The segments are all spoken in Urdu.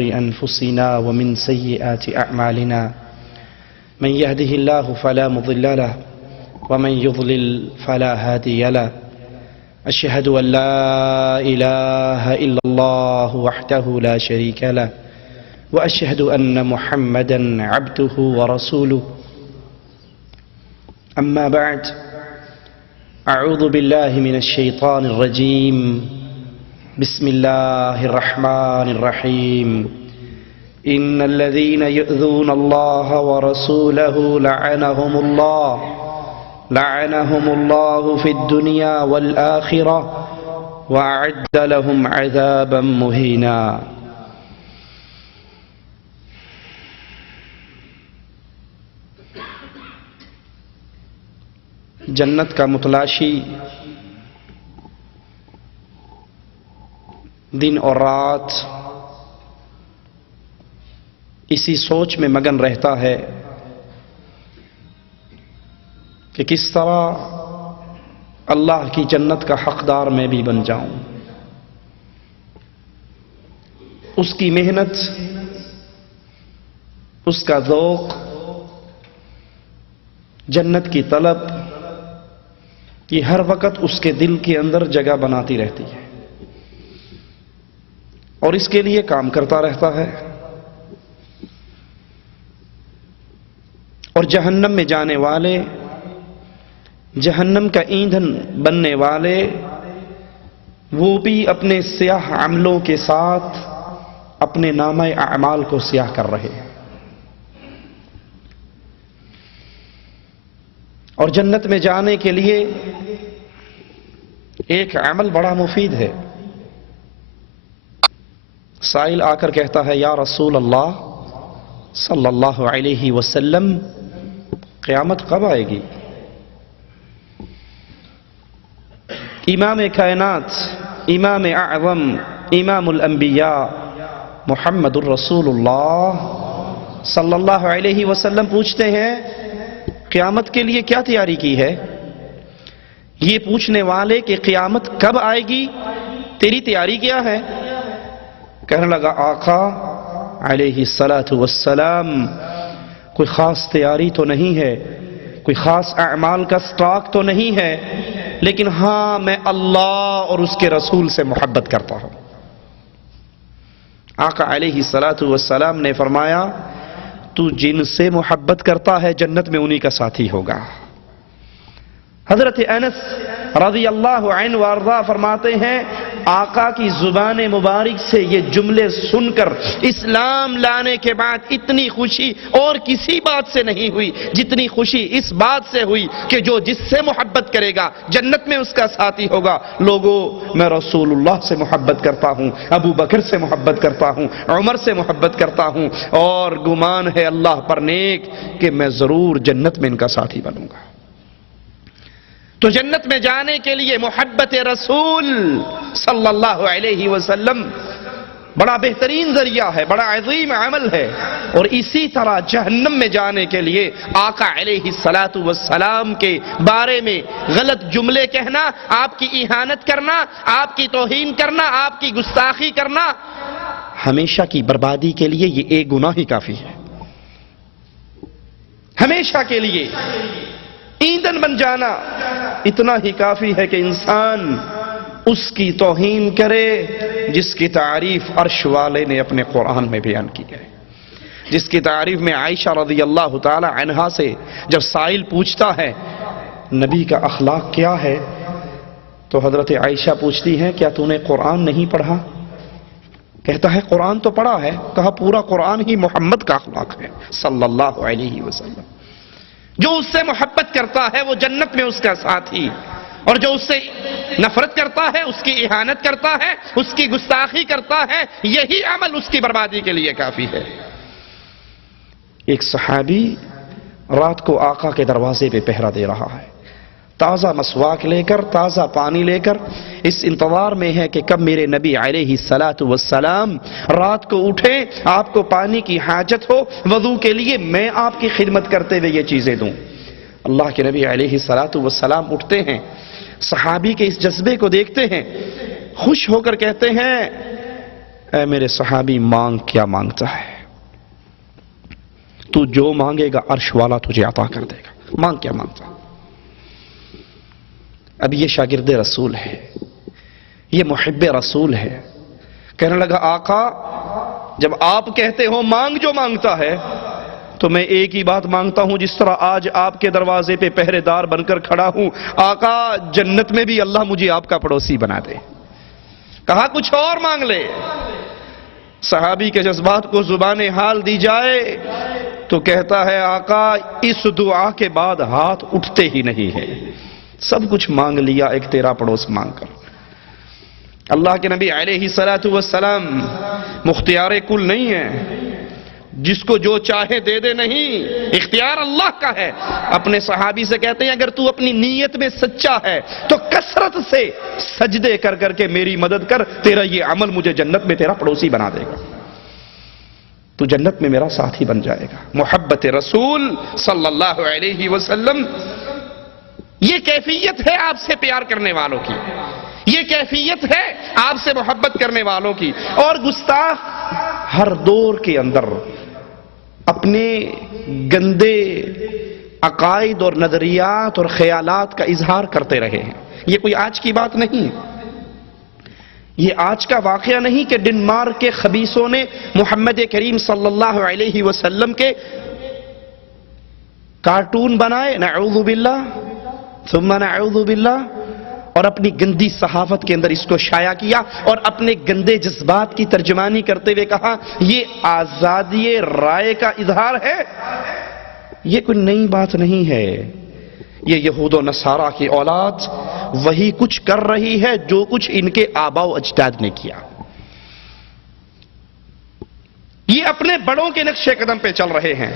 أنفسنا ومن سيئات أعمالنا من يهده الله فلا مضل له ومن يضلل فلا هادي له أشهد أن لا إله إلا الله وحده لا شريك له وأشهد أن محمدا عبده ورسوله أما بعد أعوذ بالله من الشيطان الرجيم بسم الله الرحمن الرحيم إن الذين يؤذون الله ورسوله لعنهم الله في الدنيا والآخرة وأعد لهم عذابا مهينا. جنت کا متلاشی دن اور رات اسی سوچ میں مگن رہتا ہے کہ کس طرح اللہ کی جنت کا حقدار میں بھی بن جاؤں. اس کی محنت، اس کا ذوق، جنت کی طلب یہ ہر وقت اس کے دل کے اندر جگہ بناتی رہتی ہے اور اس کے لیے کام کرتا رہتا ہے. اور جہنم میں جانے والے، جہنم کا ایندھن بننے والے، وہ بھی اپنے سیاہ عملوں کے ساتھ اپنے نامہ اعمال کو سیاہ کر رہے ہیں. اور جنت میں جانے کے لیے ایک عمل بڑا مفید ہے. سائل آ کر کہتا ہے یا رسول اللہ صلی اللہ علیہ وسلم قیامت کب آئے گی؟ امام کائنات، امام اعظم، امام الانبیاء محمد الرسول اللہ صلی اللہ علیہ وسلم پوچھتے ہیں قیامت کے لیے کیا تیاری کی ہے؟ یہ پوچھنے والے کہ قیامت کب آئے گی، تیری تیاری کیا ہے؟ کہنے لگا آقا علیہ الصلاۃ والسلام کوئی خاص تیاری تو نہیں ہے، کوئی خاص اعمال کا سٹاک تو نہیں ہے، لیکن ہاں میں اللہ اور اس کے رسول سے محبت کرتا ہوں. آقا علیہ الصلاۃ والسلام نے فرمایا تو جن سے محبت کرتا ہے جنت میں انہی کا ساتھی ہوگا. حضرت انس رضی اللہ عنہ وارضہ فرماتے ہیں آقا کی زبان مبارک سے یہ جملے سن کر اسلام لانے کے بعد اتنی خوشی اور کسی بات سے نہیں ہوئی جتنی خوشی اس بات سے ہوئی کہ جو جس سے محبت کرے گا جنت میں اس کا ساتھی ہوگا. لوگوں میں رسول اللہ سے محبت کرتا ہوں، ابو بکر سے محبت کرتا ہوں، عمر سے محبت کرتا ہوں، اور گمان ہے اللہ پر نیک کہ میں ضرور جنت میں ان کا ساتھی بنوں گا. تو جنت میں جانے کے لیے محبت رسول صلی اللہ علیہ وسلم بڑا بہترین ذریعہ ہے، بڑا عظیم عمل ہے. اور اسی طرح جہنم میں جانے کے لیے آقا علیہ الصلاۃ والسلام کے بارے میں غلط جملے کہنا، آپ کی اہانت کرنا، آپ کی توہین کرنا، آپ کی گستاخی کرنا، ہمیشہ کی بربادی کے لیے یہ ایک گناہ ہی کافی ہے. ہمیشہ کے لیے ایندھن بن جانا اتنا ہی کافی ہے کہ انسان اس کی توہین کرے جس کی تعریف عرش والے نے اپنے قرآن میں بیان کی ہے، جس کی تعریف میں عائشہ رضی اللہ تعالی عنہا سے جب سائل پوچھتا ہے نبی کا اخلاق کیا ہے تو حضرت عائشہ پوچھتی ہیں کیا تو نے قرآن نہیں پڑھا؟ کہتا ہے قرآن تو پڑھا ہے. کہا پورا قرآن ہی محمد کا اخلاق ہے صلی اللہ علیہ وسلم. جو اس سے محبت کرتا ہے وہ جنت میں اس کا ساتھی، اور جو اس سے نفرت کرتا ہے، اس کی اہانت کرتا ہے، اس کی گستاخی کرتا ہے، یہی عمل اس کی بربادی کے لیے کافی ہے. ایک صحابی رات کو آقا کے دروازے پہ پہرا دے رہا ہے، تازہ مسواک لے کر، تازہ پانی لے کر، اس انتظار میں ہے کہ کب میرے نبی علیہ الصلاۃ والسلام رات کو اٹھیں، آپ کو پانی کی حاجت ہو، وضو کے لیے میں آپ کی خدمت کرتے ہوئے یہ چیزیں دوں. اللہ کے نبی علیہ الصلاۃ والسلام اٹھتے ہیں، صحابی کے اس جذبے کو دیکھتے ہیں، خوش ہو کر کہتے ہیں اے میرے صحابی مانگ کیا مانگتا ہے؟ تو جو مانگے گا عرش والا تجھے عطا کر دے گا. مانگ کیا مانگتا ہے؟ اب یہ شاگرد رسول ہے، یہ محب رسول ہے. کہنے لگا آقا جب آپ کہتے ہو مانگ جو مانگتا ہے تو میں ایک ہی بات مانگتا ہوں، جس طرح آج آپ کے دروازے پہ پہرے دار بن کر کھڑا ہوں، آقا جنت میں بھی اللہ مجھے آپ کا پڑوسی بنا دے. کہا کچھ اور مانگ لے. صحابی کے جذبات کو زبان حال دی جائے تو کہتا ہے آقا اس دعا کے بعد ہاتھ اٹھتے ہی نہیں ہے. سب کچھ مانگ لیا ایک تیرا پڑوس مانگ کر. اللہ کے نبی علیہ السلام مختار کل نہیں ہے، جس کو جو چاہے دے دے نہیں، اختیار اللہ کا ہے. اپنے صحابی سے کہتے ہیں اگر تو اپنی نیت میں سچا ہے تو کثرت سے سجدے کر کر کے میری مدد کر، تیرا یہ عمل مجھے جنت میں تیرا پڑوسی بنا دے گا، تو جنت میں میرا ساتھی بن جائے گا. محبت رسول صلی اللہ علیہ وسلم، یہ کیفیت ہے آپ سے پیار کرنے والوں کی، یہ کیفیت ہے آپ سے محبت کرنے والوں کی. اور گستاخ ہر دور کے اندر اپنے گندے عقائد اور نظریات اور خیالات کا اظہار کرتے رہے ہیں. یہ کوئی آج کی بات نہیں، یہ آج کا واقعہ نہیں کہ ڈنمارک کے خبیثوں نے محمد کریم صلی اللہ علیہ وسلم کے کارٹون بنائے، نعوذ باللہ ثم نعوذ باللہ، اور اپنی گندی صحافت کے اندر اس کو شائع کیا اور اپنے گندے جذبات کی ترجمانی کرتے ہوئے کہا یہ آزادی رائے کا اظہار ہے. یہ کوئی نئی بات نہیں ہے. یہ یہود و نصارہ کی اولاد وہی کچھ کر رہی ہے جو کچھ ان کے آباء و اجداد نے کیا. یہ اپنے بڑوں کے نقش قدم پہ چل رہے ہیں.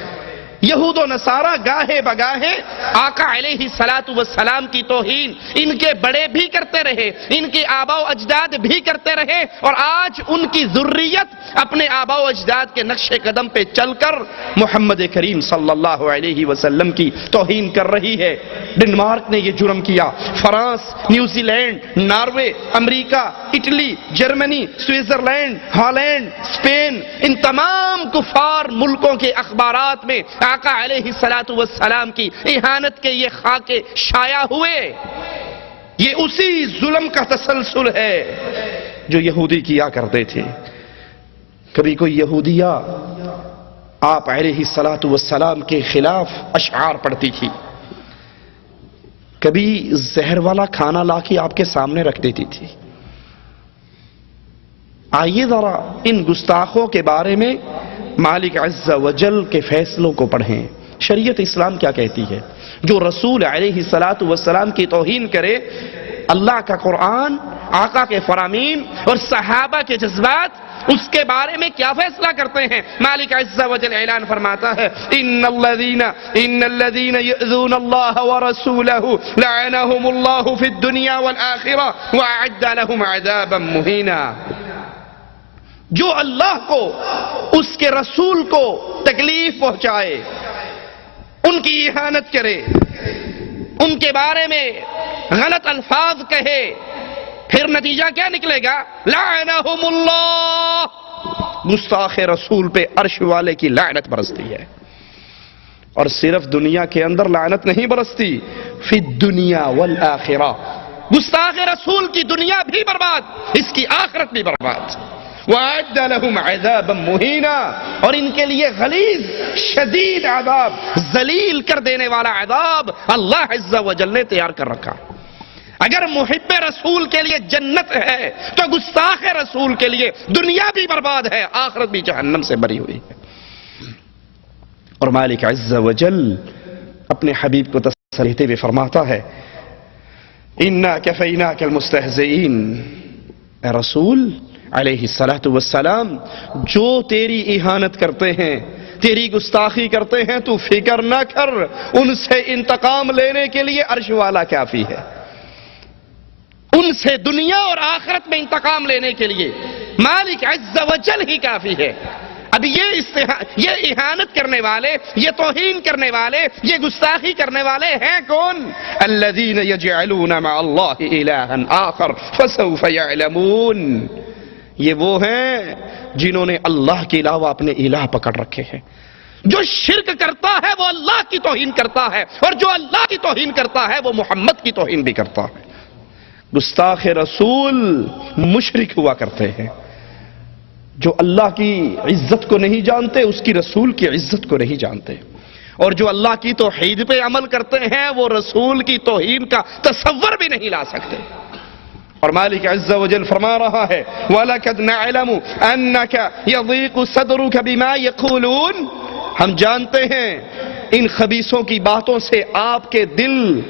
یہود و نصارہ گاہے بگاہے آقا علیہ السلام کی توہین ان کے بڑے بھی کرتے رہے، ان کے آباء و اجداد بھی کرتے رہے، اور آج ان کی ذریت اپنے آباء و اجداد کے نقش قدم پہ چل کر محمد کریم صلی اللہ علیہ وسلم کی توہین کر رہی ہے. ڈنمارک نے یہ جرم کیا، فرانس، نیوزی لینڈ، ناروے، Norway, Italy, Germany, Switzerland, Holland, Spain, ان تمام کفار ملکوں کے اخبارات میں آقا علیہ السلام کی اہانت کے یہ خاکے شائع ہوئے. یہ اسی ظلم کا تسلسل ہے جو یہودی کیا کرتے تھے. کبھی کوئی یہودیہ آپ علیہ السلام کے خلاف اشعار پڑھتی تھی، کبھی زہر والا کھانا لا کے آپ کے سامنے رکھ دیتی تھی. آئیے ذرا ان گستاخوں کے بارے میں مالک عز و جل کے فیصلوں کو پڑھیں. شریعت اسلام کیا کہتی ہے؟ جو رسول علیہ السلام کی توہین کرے، اللہ کا قرآن، آقا کے فرامین اور صحابہ کے جذبات اس کے بارے میں کیا فیصلہ کرتے ہیں؟ مالک عز و جل اعلان فرماتا ہے ان الذین یؤذون اللہ ورسولہ لعنہم اللہ فی الدنیا والآخرہ وأعد لهم عذابا مہینا. جو اللہ کو، اس کے رسول کو تکلیف پہنچائے، ان کی اہانت کرے، ان کے بارے میں غلط الفاظ کہے، پھر نتیجہ کیا نکلے گا؟ لعنہم اللہ. گستاخ رسول پہ عرش والے کی لعنت برستی ہے. اور صرف دنیا کے اندر لعنت نہیں برستی، فی الدنیا والآخرہ. گستاخ رسول کی دنیا بھی برباد، اس کی آخرت بھی برباد. وَأَعَدَّ لَهُمْ عَذَابًا مُهِينًا، اور ان کے لیے غلیظ شدید عذاب، ذلیل کر دینے والا عذاب اللہ عز و جل نے تیار کر رکھا. اگر محب رسول کے لیے جنت ہے تو گستاخ رسول کے لیے دنیا بھی برباد ہے، آخرت بھی جہنم سے بری ہوئی ہے. اور مالک عز و جل اپنے حبیب کو تسلی دیتے ہوئے فرماتا ہے اِنَّا كَفَيْنَاكَ الْمُسْتَهْزِئِينَ. اے رسول علیہ السلام، جو تیری اہانت کرتے ہیں، تیری گستاخی کرتے ہیں، تو فکر نہ کر، ان سے انتقام لینے کے لیے عرش والا کافی ہے. ان سے دنیا اور آخرت میں انتقام لینے کے لیے مالک عز و جل ہی کافی ہے. اب یہ اہانت کرنے والے، یہ توہین کرنے والے، یہ گستاخی کرنے والے ہیں کون؟ الذین یجعلون مع اللہ الہا آخر فسوف یعلمون. یہ وہ ہیں جنہوں نے اللہ کے علاوہ اپنے الہ پکڑ رکھے ہیں۔ جو شرک کرتا ہے وہ اللہ کی توہین کرتا ہے، اور جو اللہ کی توہین کرتا ہے وہ محمد کی توہین بھی کرتا ہے۔ گستاخ رسول مشرک ہوا کرتے ہیں، جو اللہ کی عزت کو نہیں جانتے، اس کی رسول کی عزت کو نہیں جانتے، اور جو اللہ کی توحید پہ عمل کرتے ہیں وہ رسول کی توہین کا تصور بھی نہیں لا سکتے۔ اور مالک عز و جل فرما رہا ہے وَلَقَدْ نَعْلَمُ أَنَّكَ يَضِيقُ صَدْرُكَ بِمَا يَقُولُونَ، ہم جانتے ہیں ان خبیثوں کی باتوں سے آپ کے دل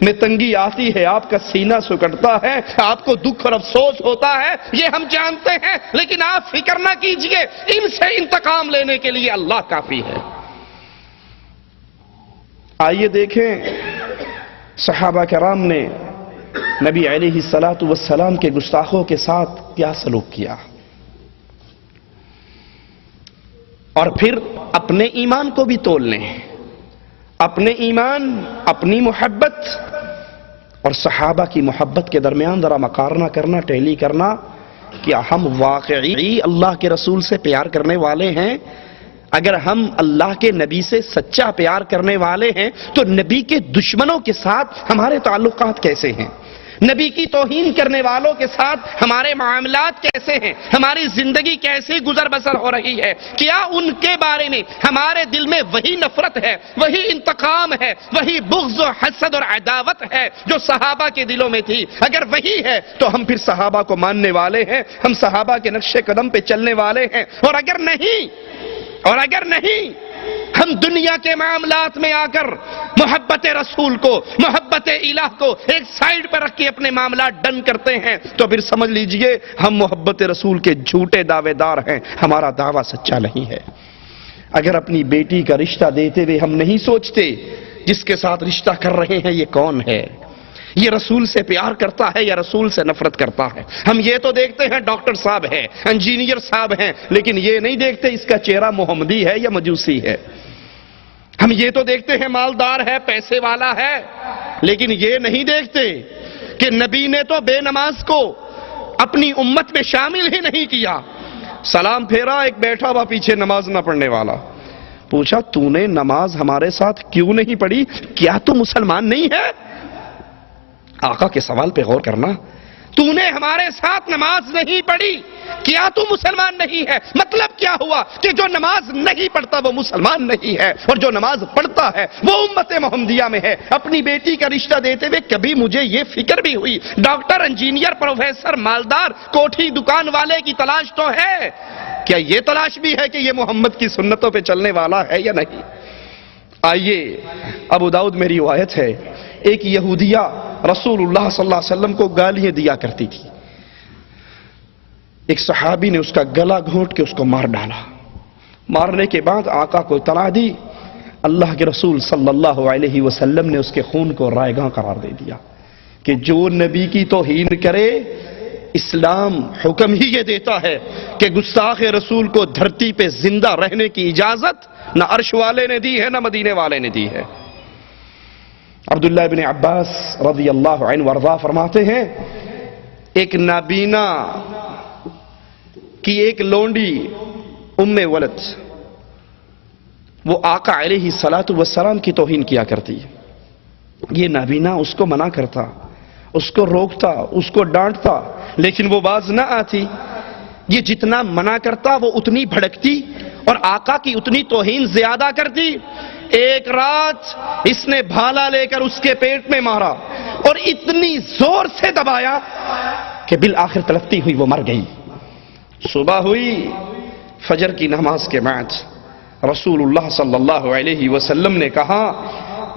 میں تنگی آتی ہے، آپ کا سینہ سکڑتا ہے، آپ کو دکھ اور افسوس ہوتا ہے، یہ ہم جانتے ہیں، لیکن آپ فکر نہ کیجئے، ان سے انتقام لینے کے لیے اللہ کافی ہے۔ آئیے دیکھیں صحابہ کرام نے نبی علیہ السلام کے گستاخوں کے ساتھ کیا سلوک کیا، اور پھر اپنے ایمان کو بھی تول لیں، اپنے ایمان، اپنی محبت اور صحابہ کی محبت کے درمیان ذرا مقارنہ کرنا، ٹیلی کرنا، کیا ہم واقعی اللہ کے رسول سے پیار کرنے والے ہیں؟ اگر ہم اللہ کے نبی سے سچا پیار کرنے والے ہیں تو نبی کے دشمنوں کے ساتھ ہمارے تعلقات کیسے ہیں؟ نبی کی توہین کرنے والوں کے ساتھ ہمارے معاملات کیسے ہیں؟ ہماری زندگی کیسی گزر بسر ہو رہی ہے؟ کیا ان کے بارے میں ہمارے دل میں وہی نفرت ہے، وہی انتقام ہے، وہی بغض و حسد اور عداوت ہے جو صحابہ کے دلوں میں تھی؟ اگر وہی ہے تو ہم پھر صحابہ کو ماننے والے ہیں، ہم صحابہ کے نقش قدم پہ چلنے والے ہیں، اور اگر نہیں ہم دنیا کے معاملات میں آ کر محبت رسول کو، محبت الہ کو ایک سائیڈ پر رکھ کے اپنے معاملات ڈن کرتے ہیں تو پھر سمجھ لیجئے ہم محبت رسول کے جھوٹے دعوے دار ہیں، ہمارا دعویٰ سچا نہیں ہے۔ اگر اپنی بیٹی کا رشتہ دیتے ہوئے ہم نہیں سوچتے جس کے ساتھ رشتہ کر رہے ہیں یہ کون ہے، یہ رسول سے پیار کرتا ہے یا رسول سے نفرت کرتا ہے؟ ہم یہ تو دیکھتے ہیں ڈاکٹر صاحب ہے، انجینئر صاحب ہیں، لیکن یہ نہیں دیکھتے اس کا چہرہ محمدی ہے یا مجوسی ہے۔ ہم یہ تو دیکھتے ہیں مالدار ہے، پیسے والا ہے، لیکن یہ نہیں دیکھتے کہ نبی نے تو بے نماز کو اپنی امت میں شامل ہی نہیں کیا۔ سلام پھیرا، ایک بیٹھا ہوا پیچھے نماز نہ پڑھنے والا، پوچھا تو نے نماز ہمارے ساتھ کیوں نہیں پڑھی؟ کیا تو مسلمان نہیں ہے؟ آقا کے سوال پہ غور کرنا، تو نے ہمارے ساتھ نماز نہیں پڑھی، کیا تو مسلمان نہیں ہے؟ مطلب کیا ہوا کہ جو نماز نہیں پڑھتا وہ مسلمان نہیں ہے، اور جو نماز پڑھتا ہے وہ امت محمدیہ میں ہے۔ اپنی بیٹی کا رشتہ دیتے ہوئے کبھی مجھے یہ فکر بھی ہوئی ڈاکٹر، انجینئر، پروفیسر، مالدار، کوٹھی دکان والے کی تلاش تو ہے، کیا یہ تلاش بھی ہے کہ یہ محمد کی سنتوں پہ چلنے والا ہے یا نہیں؟ آئیے ابو داؤد میں روایت ہے، ایک یہودیہ رسول اللہ صلی اللہ علیہ وسلم کو گالیاں دیا کرتی تھی، ایک صحابی نے اس کا گلا گھونٹ کے اس کو مار ڈالا۔ مارنے کے بعد آقا کو اطلاع دی، اللہ کے رسول صلی اللہ علیہ وسلم نے اس کے خون کو رائیگاں قرار دے دیا کہ جو نبی کی توہین کرے، اسلام حکم ہی یہ دیتا ہے کہ گستاخ رسول کو دھرتی پہ زندہ رہنے کی اجازت نہ عرش والے نے دی ہے نہ مدینے والے نے دی ہے۔ عبداللہ ابن عباس رضی اللہ عنہ وارضاہ فرماتے ہیں، ایک نابینا کی ایک لونڈی ام ولد، وہ آقا علیہ السلام کی توہین کیا کرتی، یہ نابینا اس کو منع کرتا، اس کو روکتا، اس کو ڈانٹتا، لیکن وہ باز نہ آتی۔ یہ جتنا منع کرتا وہ اتنی بھڑکتی اور آقا کی اتنی توہین زیادہ کرتی۔ ایک رات اس نے بھالا لے کر اس کے پیٹ میں مارا اور اتنی زور سے دبایا کہ بالآخر تڑپتی ہوئی وہ مر گئی۔ صبح ہوئی، فجر کی نماز کے بعد رسول اللہ صلی اللہ علیہ وسلم نے کہا،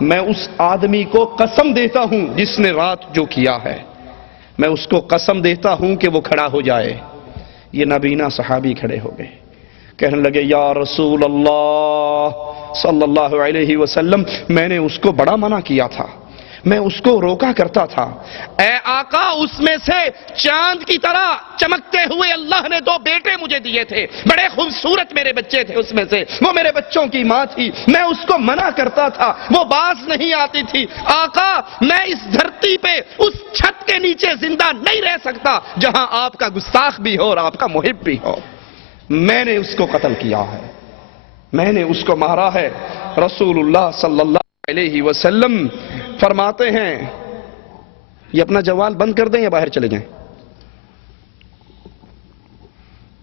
میں اس آدمی کو قسم دیتا ہوں جس نے رات جو کیا ہے، میں اس کو قسم دیتا ہوں کہ وہ کھڑا ہو جائے۔ یہ نابینا صحابی کھڑے ہو گئے، کہنے لگے یا رسول اللہ صلی اللہ علیہ وسلم، میں نے اس کو بڑا منع کیا تھا، میں اس کو روکا کرتا تھا، اے آقا اس میں سے چاند کی طرح چمکتے ہوئے اللہ نے 2 بیٹے مجھے دیے تھے، بڑے خوبصورت میرے بچے تھے، اس میں سے وہ میرے بچوں کی ماں تھی، میں اس کو منع کرتا تھا، وہ باز نہیں آتی تھی، آقا میں اس دھرتی پہ اس چھت کے نیچے زندہ نہیں رہ سکتا جہاں آپ کا گستاخ بھی ہو اور آپ کا محب بھی ہو، میں نے اس کو قتل کیا ہے، میں نے اس کو مارا ہے۔ رسول اللہ صلی اللہ علیہ وسلم فرماتے ہیں، یہ اپنا جوال بند کر دیں یا باہر چلے جائیں؟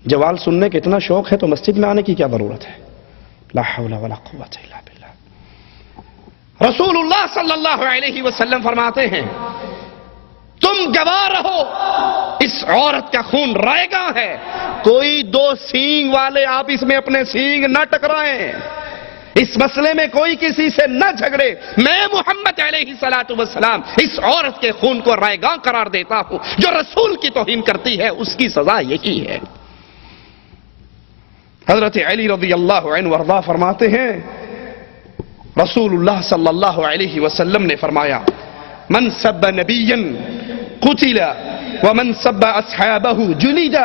جوال سننے کا اتنا شوق ہے تو مسجد میں آنے کی کیا ضرورت ہے؟ لا حول ولا قوت الا باللہ۔ رسول اللہ صلی اللہ علیہ وسلم فرماتے ہیں، تم گواہ رہو اس عورت کا خون رائگاں ہے، کوئی 2 سینگ والے آپس میں اپنے سینگ نہ ٹکرائیں، اس مسئلے میں کوئی کسی سے نہ جھگڑے، میں محمد علیہ السلام اس عورت کے خون کو رائگاں قرار دیتا ہوں، جو رسول کی توہین کرتی ہے اس کی سزا یہی ہے۔ حضرت علی رضی اللہ عنہ وارضاہ فرماتے ہیں، رسول اللہ صلی اللہ علیہ وسلم نے فرمایا، من سب نبیا قتل ومن سب اصحابہ جلد،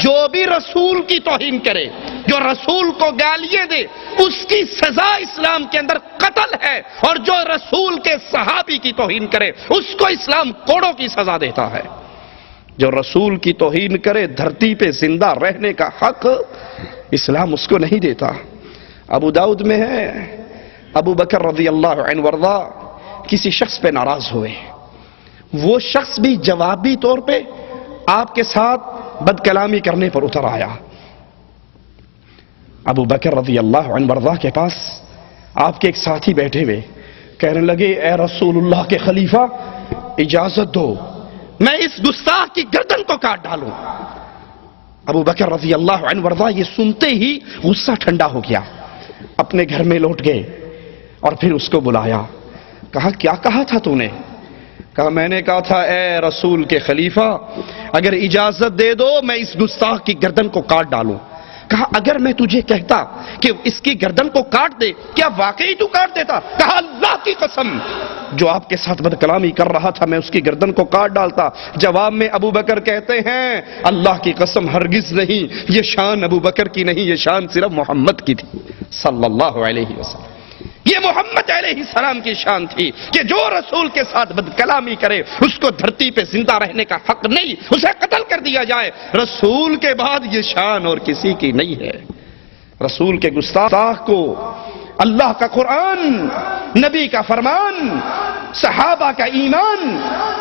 جو بھی رسول کی توہین کرے، جو رسول کو گالیاں دے، اس کی سزا اسلام کے اندر قتل ہے، اور جو رسول کے صحابی کی توہین کرے اس کو اسلام کوڑوں کی سزا دیتا ہے۔ جو رسول کی توہین کرے دھرتی پہ زندہ رہنے کا حق اسلام اس کو نہیں دیتا۔ ابو داؤد میں ہے، ابو بکر رضی اللہ عنہ وارضاہ کسی شخص پہ ناراض ہوئے، وہ شخص بھی جوابی طور پہ آپ کے ساتھ بد کلامی کرنے پر اتر آیا۔ ابو بکر رضی اللہ عنہ وارضاہ کے پاس آپ کے ایک ساتھی بیٹھے ہوئے، کہنے لگے، اے رسول اللہ کے خلیفہ اجازت دو میں اس گستاخ کی گردن کو کاٹ ڈالوں۔ ابو بکر رضی اللہ عنہ وارضاہ یہ سنتے ہی غصہ ٹھنڈا ہو گیا، اپنے گھر میں لوٹ گئے اور پھر اس کو بلایا، کہا کیا کہا تھا تو نے؟ کہا میں نے کہا تھا اے رسول کے خلیفہ اگر اجازت دے دو میں اس گستاخ کی گردن کو کاٹ ڈالوں۔ کہا اگر میں تجھے کہتا کہ اس کی گردن کو کاٹ دے کیا واقعی تو کاٹ دیتا؟ کہا اللہ کی قسم جو آپ کے ساتھ بد کلامی کر رہا تھا میں اس کی گردن کو کاٹ ڈالتا۔ جواب میں ابو بکر کہتے ہیں اللہ کی قسم ہرگز نہیں، یہ شان ابو بکر کی نہیں، یہ شان صرف محمد کی تھی صلی اللہ علیہ وسلم، یہ محمد علیہ السلام کی شان تھی کہ جو رسول کے ساتھ بد کلامی کرے اس کو دھرتی پہ زندہ رہنے کا حق نہیں، اسے قتل کر دیا جائے۔ رسول کے بعد یہ شان اور کسی کی نہیں ہے۔ رسول کے گستاخ کو اللہ کا قرآن، نبی کا فرمان، صحابہ کا ایمان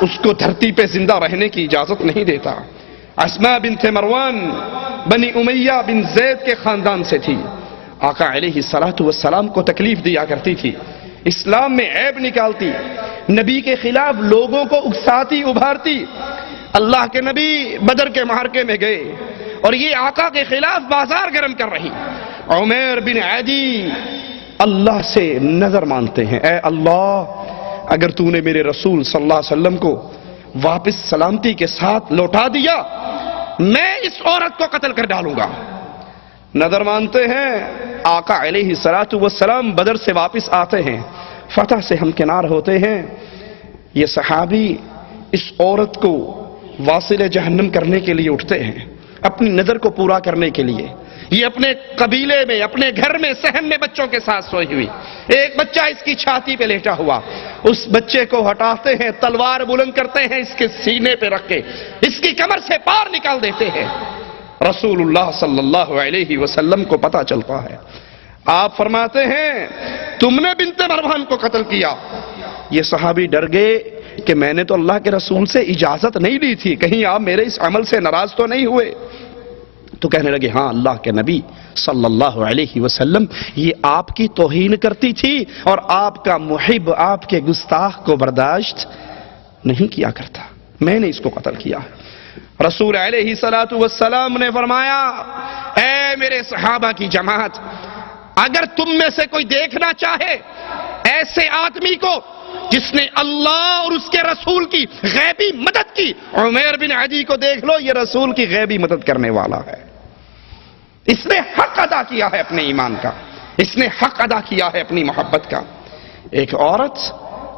اس کو دھرتی پہ زندہ رہنے کی اجازت نہیں دیتا۔ اسماء بنت مروان بنی امیہ بن زید کے خاندان سے تھی، آقا علیہ السلام کو تکلیف دیا کرتی تھی، اسلام میں عیب نکالتی، نبی کے خلاف لوگوں کو اکساتی ابھارتی۔ اللہ کے نبی بدر کے معرکے میں گئے اور یہ آقا کے خلاف بازار گرم کر رہی۔ عمیر بن عدی اللہ سے نظر مانگتے ہیں، اے اللہ اگر تو نے میرے رسول صلی اللہ علیہ وسلم کو واپس سلامتی کے ساتھ لوٹا دیا میں اس عورت کو قتل کر ڈالوں گا۔ نظر مانتے ہیں، آقا علیہ السلام بدر سے واپس آتے ہیں، فتح سے ہمکنار ہوتے ہیں، یہ صحابی اس عورت کو واصل جہنم کرنے کے لیے اٹھتے ہیں، اپنی نظر کو پورا کرنے کے لیے۔ یہ اپنے قبیلے میں اپنے گھر میں صحن میں بچوں کے ساتھ سوئی ہوئی، ایک بچہ اس کی چھاتی پہ لیٹا ہوا، اس بچے کو ہٹاتے ہیں، تلوار بلند کرتے ہیں، اس کے سینے پہ رکھ کے اس کی کمر سے پار نکال دیتے ہیں۔ رسول اللہ صلی اللہ علیہ وسلم کو پتہ چلتا ہے، آپ فرماتے ہیں تم نے بنت مروان کو قتل کیا۔ یہ صحابی ڈر گئے کہ میں نے تو اللہ کے رسول سے اجازت نہیں لی تھی، کہیں آپ میرے اس عمل سے ناراض تو نہیں ہوئے؟ تو کہنے لگے ہاں اللہ کے نبی صلی اللہ علیہ وسلم یہ آپ کی توہین کرتی تھی اور آپ کا محب آپ کے گستاخ کو برداشت نہیں کیا کرتا، میں نے اس کو قتل کیا۔ رسول علیہ السلام نے فرمایا اے میرے صحابہ کی جماعت، اگر تم میں سے کوئی دیکھنا چاہے ایسے آدمی کو جس نے اللہ اور اس کے رسول کی غیبی مدد کی، عمیر بن عدی کو دیکھ لو، یہ رسول کی غیبی مدد کرنے والا ہے، اس نے حق ادا کیا ہے اپنے ایمان کا، اس نے حق ادا کیا ہے اپنی محبت کا۔ ایک عورت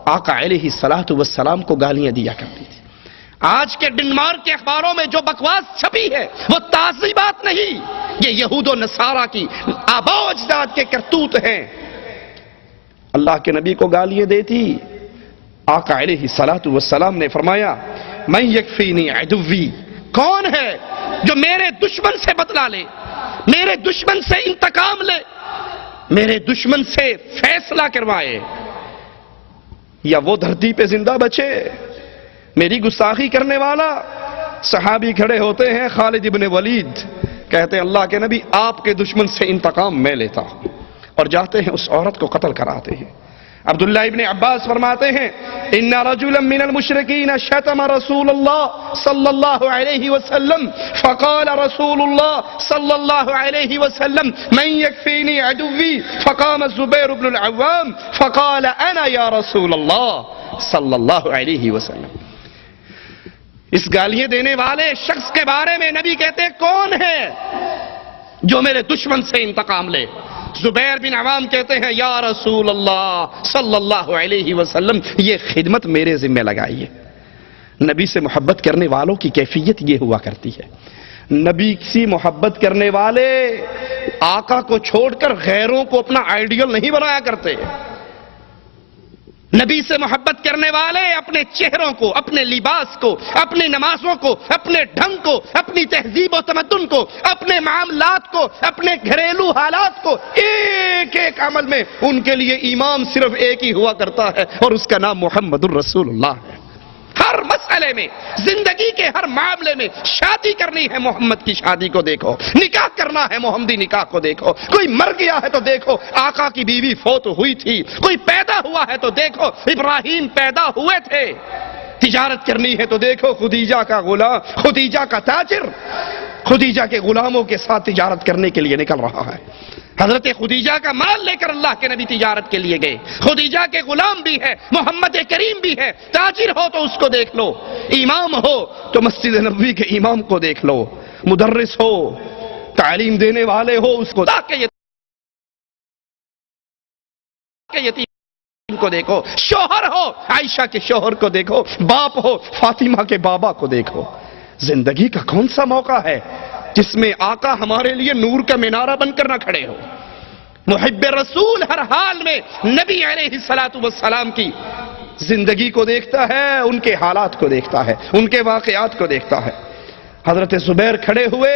آقا علیہ الصلوۃ والسلام کو گالیاں دیا کرتی تھی۔ آج کے ڈنمارک کے اخباروں میں جو بکواس چھپی ہے وہ تازی بات نہیں، یہ یہود و نصارہ کی آباء و اجداد کے کرتوت ہیں۔ اللہ کے نبی کو گالیاں دیتی، آقا علیہ الصلوۃ والسلام نے فرمایا من یکفینی عدوی، کون ہے جو میرے دشمن سے بدلہ لے، میرے دشمن سے انتقام لے، میرے دشمن سے فیصلہ کروائے، یا وہ دھرتی پہ زندہ بچے۔ میری گستاخی کرنے والا، صحابی کھڑے ہوتے ہیں، خالد ابن ولید کہتے ہیں اللہ کے نبی آپ کے دشمن سے انتقام میں لیتا، اور جاتے ہیں اس عورت کو قتل کراتے ہیں۔ عبداللہ ابن عباس فرماتے ہیں ان رجلا من المشرکین شتم رسول اللہ صلی اللہ علیہ وسلم فقال رسول اللہ صلی اللہ علیہ وسلم من یکفینی عدوی فقام الزبیر بن العوام فقال انا یا رسول اللہ صلی اللہ علیہ وسلم۔ اس گالیاں دینے والے شخص کے بارے میں نبی کہتے ہیں کون ہے جو میرے دشمن سے انتقام لے؟ زبیر بن عوام کہتے ہیں یا رسول اللہ صلی اللہ علیہ وسلم یہ خدمت میرے ذمہ لگائیے۔ نبی سے محبت کرنے والوں کی کیفیت یہ ہوا کرتی ہے، نبی سے محبت کرنے والے آقا کو چھوڑ کر غیروں کو اپنا آئیڈیل نہیں بنایا کرتے۔ نبی سے محبت کرنے والے اپنے چہروں کو، اپنے لباس کو، اپنی نمازوں کو، اپنے ڈھنگ کو، اپنی تہذیب و تمدن کو، اپنے معاملات کو، اپنے گھریلو حالات کو، ایک ایک عمل میں ان کے لیے امام صرف ایک ہی ہوا کرتا ہے اور اس کا نام محمد الرسول اللہ ہے۔ ہر مسئلے میں، زندگی کے ہر معاملے میں، شادی کرنی ہے محمد کی شادی کو دیکھو، نکاح کرنا ہے محمدی نکاح کو دیکھو، کوئی مر گیا ہے تو دیکھو آقا کی بیوی فوت ہوئی تھی، کوئی پیدا ہوا ہے تو دیکھو ابراہیم پیدا ہوئے تھے، تجارت کرنی ہے تو دیکھو خدیجہ کا غلام، خدیجہ کا تاجر خدیجہ کے غلاموں کے ساتھ تجارت کرنے کے لیے نکل رہا ہے۔ حضرت خدیجہ کا مال لے کر اللہ کے نبی تجارت کے لیے گئے، خدیجہ کے غلام بھی ہے، محمد کریم بھی ہے، تاجر ہو تو اس کو دیکھ لو، امام ہو تو مسجد نبوی کے امام کو دیکھ لو، مدرس ہو، تعلیم دینے والے ہو اس کو، یتیم کو دیکھو، شوہر ہو عائشہ کے شوہر کو دیکھو، باپ ہو فاطمہ کے بابا کو دیکھو۔ زندگی کا کون سا موقع ہے جس میں آقا ہمارے لیے نور کا مینارہ بن کر نہ کھڑے ہو؟ محب رسول ہر حال میں نبی علیہ الصلوۃ والسلام کی زندگی کو دیکھتا ہے، ان کے حالات کو دیکھتا ہے، ان کے واقعات کو دیکھتا ہے۔ حضرت زبیر کھڑے ہوئے،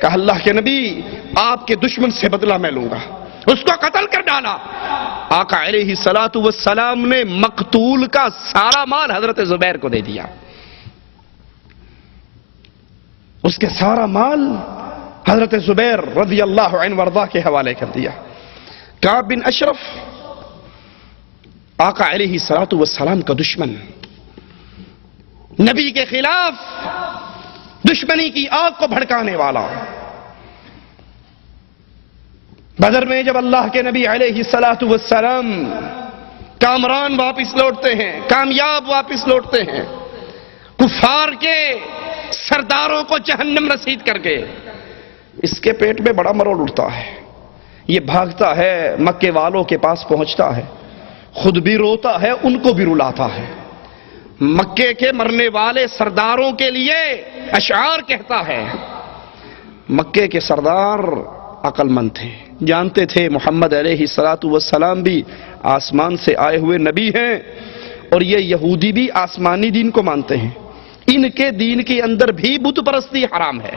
کہا اللہ کے نبی آپ کے دشمن سے بدلہ میں لوں گا، اس کو قتل کر ڈالا۔ آقا علیہ الصلوۃ والسلام نے مقتول کا سارا مال حضرت زبیر کو دے دیا، اس کے سارا مال حضرت زبیر رضی اللہ عنہ وارضاہ کے حوالے کر دیا۔ کعب بن اشرف آقا علیہ الصلوۃ والسلام کا دشمن، نبی کے خلاف دشمنی کی آگ کو بھڑکانے والا، بدر میں جب اللہ کے نبی علیہ الصلوۃ والسلام کامران واپس لوٹتے ہیں، کامیاب واپس لوٹتے ہیں، کفار کے سرداروں کو جہنم رسید کر کے، اس کے پیٹ میں بڑا مروڑ اٹھتا ہے، یہ بھاگتا ہے مکے والوں کے پاس پہنچتا ہے، خود بھی روتا ہے ان کو بھی رلاتا ہے، مکے کے مرنے والے سرداروں کے لیے اشعار کہتا ہے۔ مکے کے سردار عقل مند تھے، جانتے تھے محمد علیہ الصلوۃ والسلام بھی آسمان سے آئے ہوئے نبی ہیں اور یہ یہودی بھی آسمانی دین کو مانتے ہیں، ان کے دین کے اندر بھی بت پرستی حرام ہے۔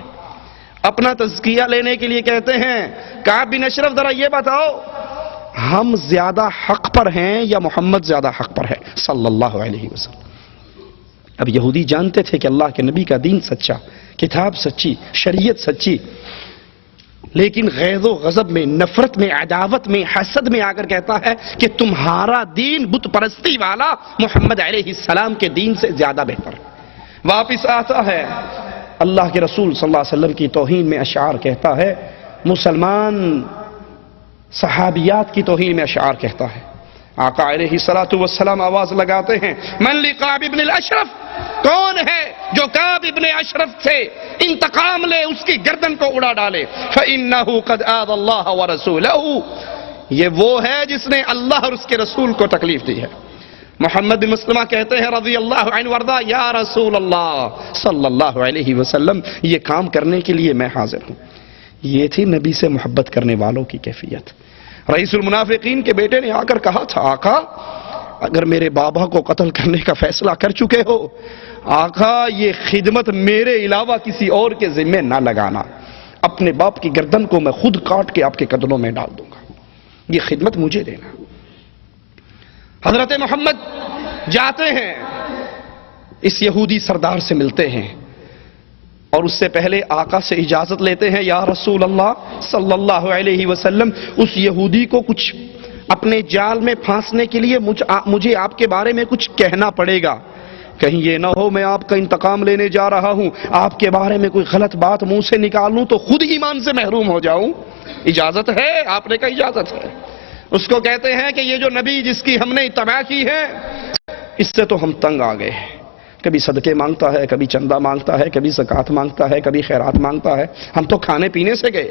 اپنا تزکیہ لینے کے لیے کہتے ہیں کعب بن اشرف ذرا یہ بتاؤ ہم زیادہ حق پر ہیں یا محمد زیادہ حق پر ہے صلی اللہ علیہ وسلم۔ اب یہودی جانتے تھے کہ اللہ کے نبی کا دین سچا، کتاب سچی، شریعت سچی، لیکن غیظ و غضب میں، نفرت میں، عداوت میں، حسد میں آ کر کہتا ہے کہ تمہارا دین بت پرستی والا محمد علیہ السلام کے دین سے زیادہ بہتر ہے۔ واپس آتا ہے، اللہ کے رسول صلی اللہ علیہ وسلم کی توہین میں اشعار کہتا ہے، مسلمان صحابیات کی توہین میں اشعار کہتا ہے۔ آقا علیہ الصلوۃ والسلام آواز لگاتے ہیں من لکعب ابن الاشرف، کون ہے جو کعب ابن اشرف سے انتقام لے، اس کی گردن کو اڑا ڈالے؟ فإنہ قد آذى اللہ ورسولہ، یہ وہ ہے جس نے اللہ اور اس کے رسول کو تکلیف دی ہے۔ محمد بن مسلمہ کہتے ہیں رضی اللہ عنہ وارضا، یا رسول اللہ صلی اللہ علیہ وسلم، یہ کام کرنے کے لیے میں حاضر ہوں۔ یہ تھی نبی سے محبت کرنے والوں کی کیفیت۔ رئیس المنافقین کے بیٹے نے آ کر کہا تھا، آقا اگر میرے بابا کو قتل کرنے کا فیصلہ کر چکے ہو، آقا یہ خدمت میرے علاوہ کسی اور کے ذمہ نہ لگانا، اپنے باپ کی گردن کو میں خود کاٹ کے آپ کے قدموں میں ڈال دوں گا، یہ خدمت مجھے دینا۔ حضرت محمد جاتے ہیں، اس یہودی سردار سے ملتے ہیں، اور اس سے پہلے آقا سے اجازت لیتے ہیں، یا رسول اللہ صلی اللہ علیہ وسلم، اس یہودی کو کچھ اپنے جال میں پھانسنے کے لیے مجھے آپ کے بارے میں کچھ کہنا پڑے گا، کہیں یہ نہ ہو میں آپ کا انتقام لینے جا رہا ہوں، آپ کے بارے میں کوئی غلط بات منہ سے نکال لوں تو خود ایمان سے محروم ہو جاؤں۔ اجازت ہے؟ آپ نے کہا اجازت ہے۔ اس کو کہتے ہیں کہ یہ جو نبی جس کی ہم نے اتباع کی ہے، اس سے تو ہم تنگ آ گئے ہیں، کبھی صدقے مانگتا ہے، کبھی چندہ مانگتا ہے، کبھی زکوٰۃ مانگتا ہے، کبھی خیرات مانگتا ہے، ہم تو کھانے پینے سے گئے۔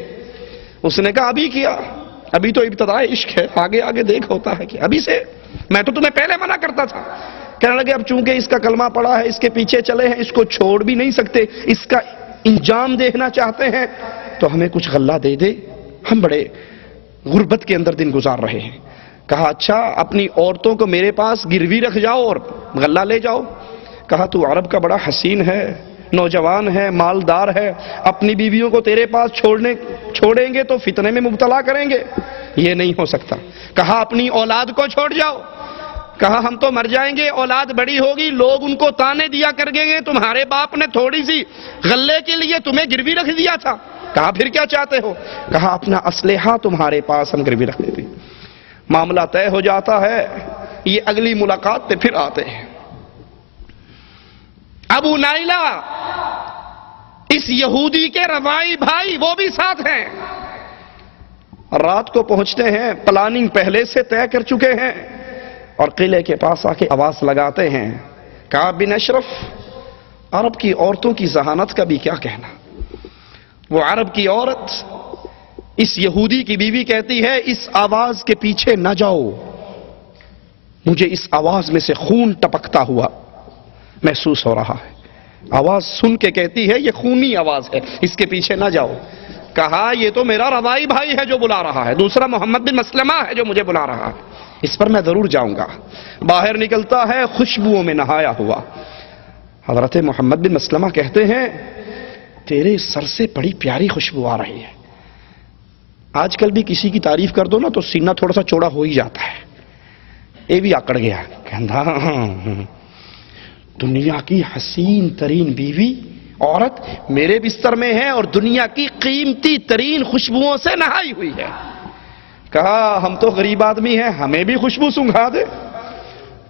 اس نے کہا ابھی کیا؟ ابھی تو ابتداء عشق ہے، آگے آگے دیکھ ہوتا ہے کہ ابھی سے، میں تو تمہیں پہلے منع کرتا تھا۔ کہنے لگے اب چونکہ اس کا کلمہ پڑا ہے، اس کے پیچھے چلے ہیں، اس کو چھوڑ بھی نہیں سکتے، اس کا انجام دیکھنا چاہتے ہیں تو ہمیں کچھ غلہ دے دے، ہم بڑے غربت کے اندر دن گزار رہے ہیں۔ کہا اچھا اپنی عورتوں کو میرے پاس گروی رکھ جاؤ اور غلہ لے جاؤ۔ کہا تو عرب کا بڑا حسین ہے، نوجوان ہے، مالدار ہے، اپنی بیویوں کو تیرے پاس چھوڑیں گے تو فتنے میں مبتلا کریں گے، یہ نہیں ہو سکتا۔ کہا اپنی اولاد کو چھوڑ جاؤ۔ کہا ہم تو مر جائیں گے، اولاد بڑی ہوگی، لوگ ان کو تانے دیا کریں گے، تمہارے باپ نے تھوڑی سی غلے کے لیے تمہیں گروی رکھ دیا تھا۔ کہا پھر کیا چاہتے ہو؟ کہا اپنا اسلحہ تمہارے پاس ہم گروی رکھ دیتے۔ معاملہ طے ہو جاتا ہے، یہ اگلی ملاقات پہ پھر آتے ہیں۔ ابو نائلہ اس یہودی کے روائی بھائی، وہ بھی ساتھ ہیں، رات کو پہنچتے ہیں، پلاننگ پہلے سے طے کر چکے ہیں، اور قلعے کے پاس آ کے آواز لگاتے ہیں، کعب بن اشرف، عرب کی عورتوں کی ذہانت کا بھی کیا کہنا۔ وہ عرب کی عورت اس یہودی کی بیوی کہتی ہے اس آواز کے پیچھے نہ جاؤ، مجھے اس آواز میں سے خون ٹپکتا ہوا محسوس ہو رہا ہے۔ آواز سن کے کہتی ہے یہ خونی آواز ہے، اس کے پیچھے نہ جاؤ۔ کہا یہ تو میرا روائی بھائی ہے جو بلا رہا ہے، دوسرا محمد بن مسلمہ ہے جو مجھے بلا رہا ہے، اس پر میں ضرور جاؤں گا۔ باہر نکلتا ہے خوشبوؤں میں نہایا ہوا۔ حضرت محمد بن مسلمہ کہتے ہیں تیرے سر سے بڑی پیاری خوشبو آ رہی ہے۔ آج کل بھی کسی کی تعریف کر دو نا تو سینہ تھوڑا سا چوڑا ہو ہی جاتا ہے۔ یہ بھی آکڑ گیا، کہنا دنیا کی حسین ترین بیوی عورت میرے بستر میں ہے اور دنیا کی قیمتی ترین خوشبوؤں سے نہائی ہوئی ہے۔ کہا ہم تو غریب آدمی ہیں، ہمیں بھی خوشبو سونگھا دے۔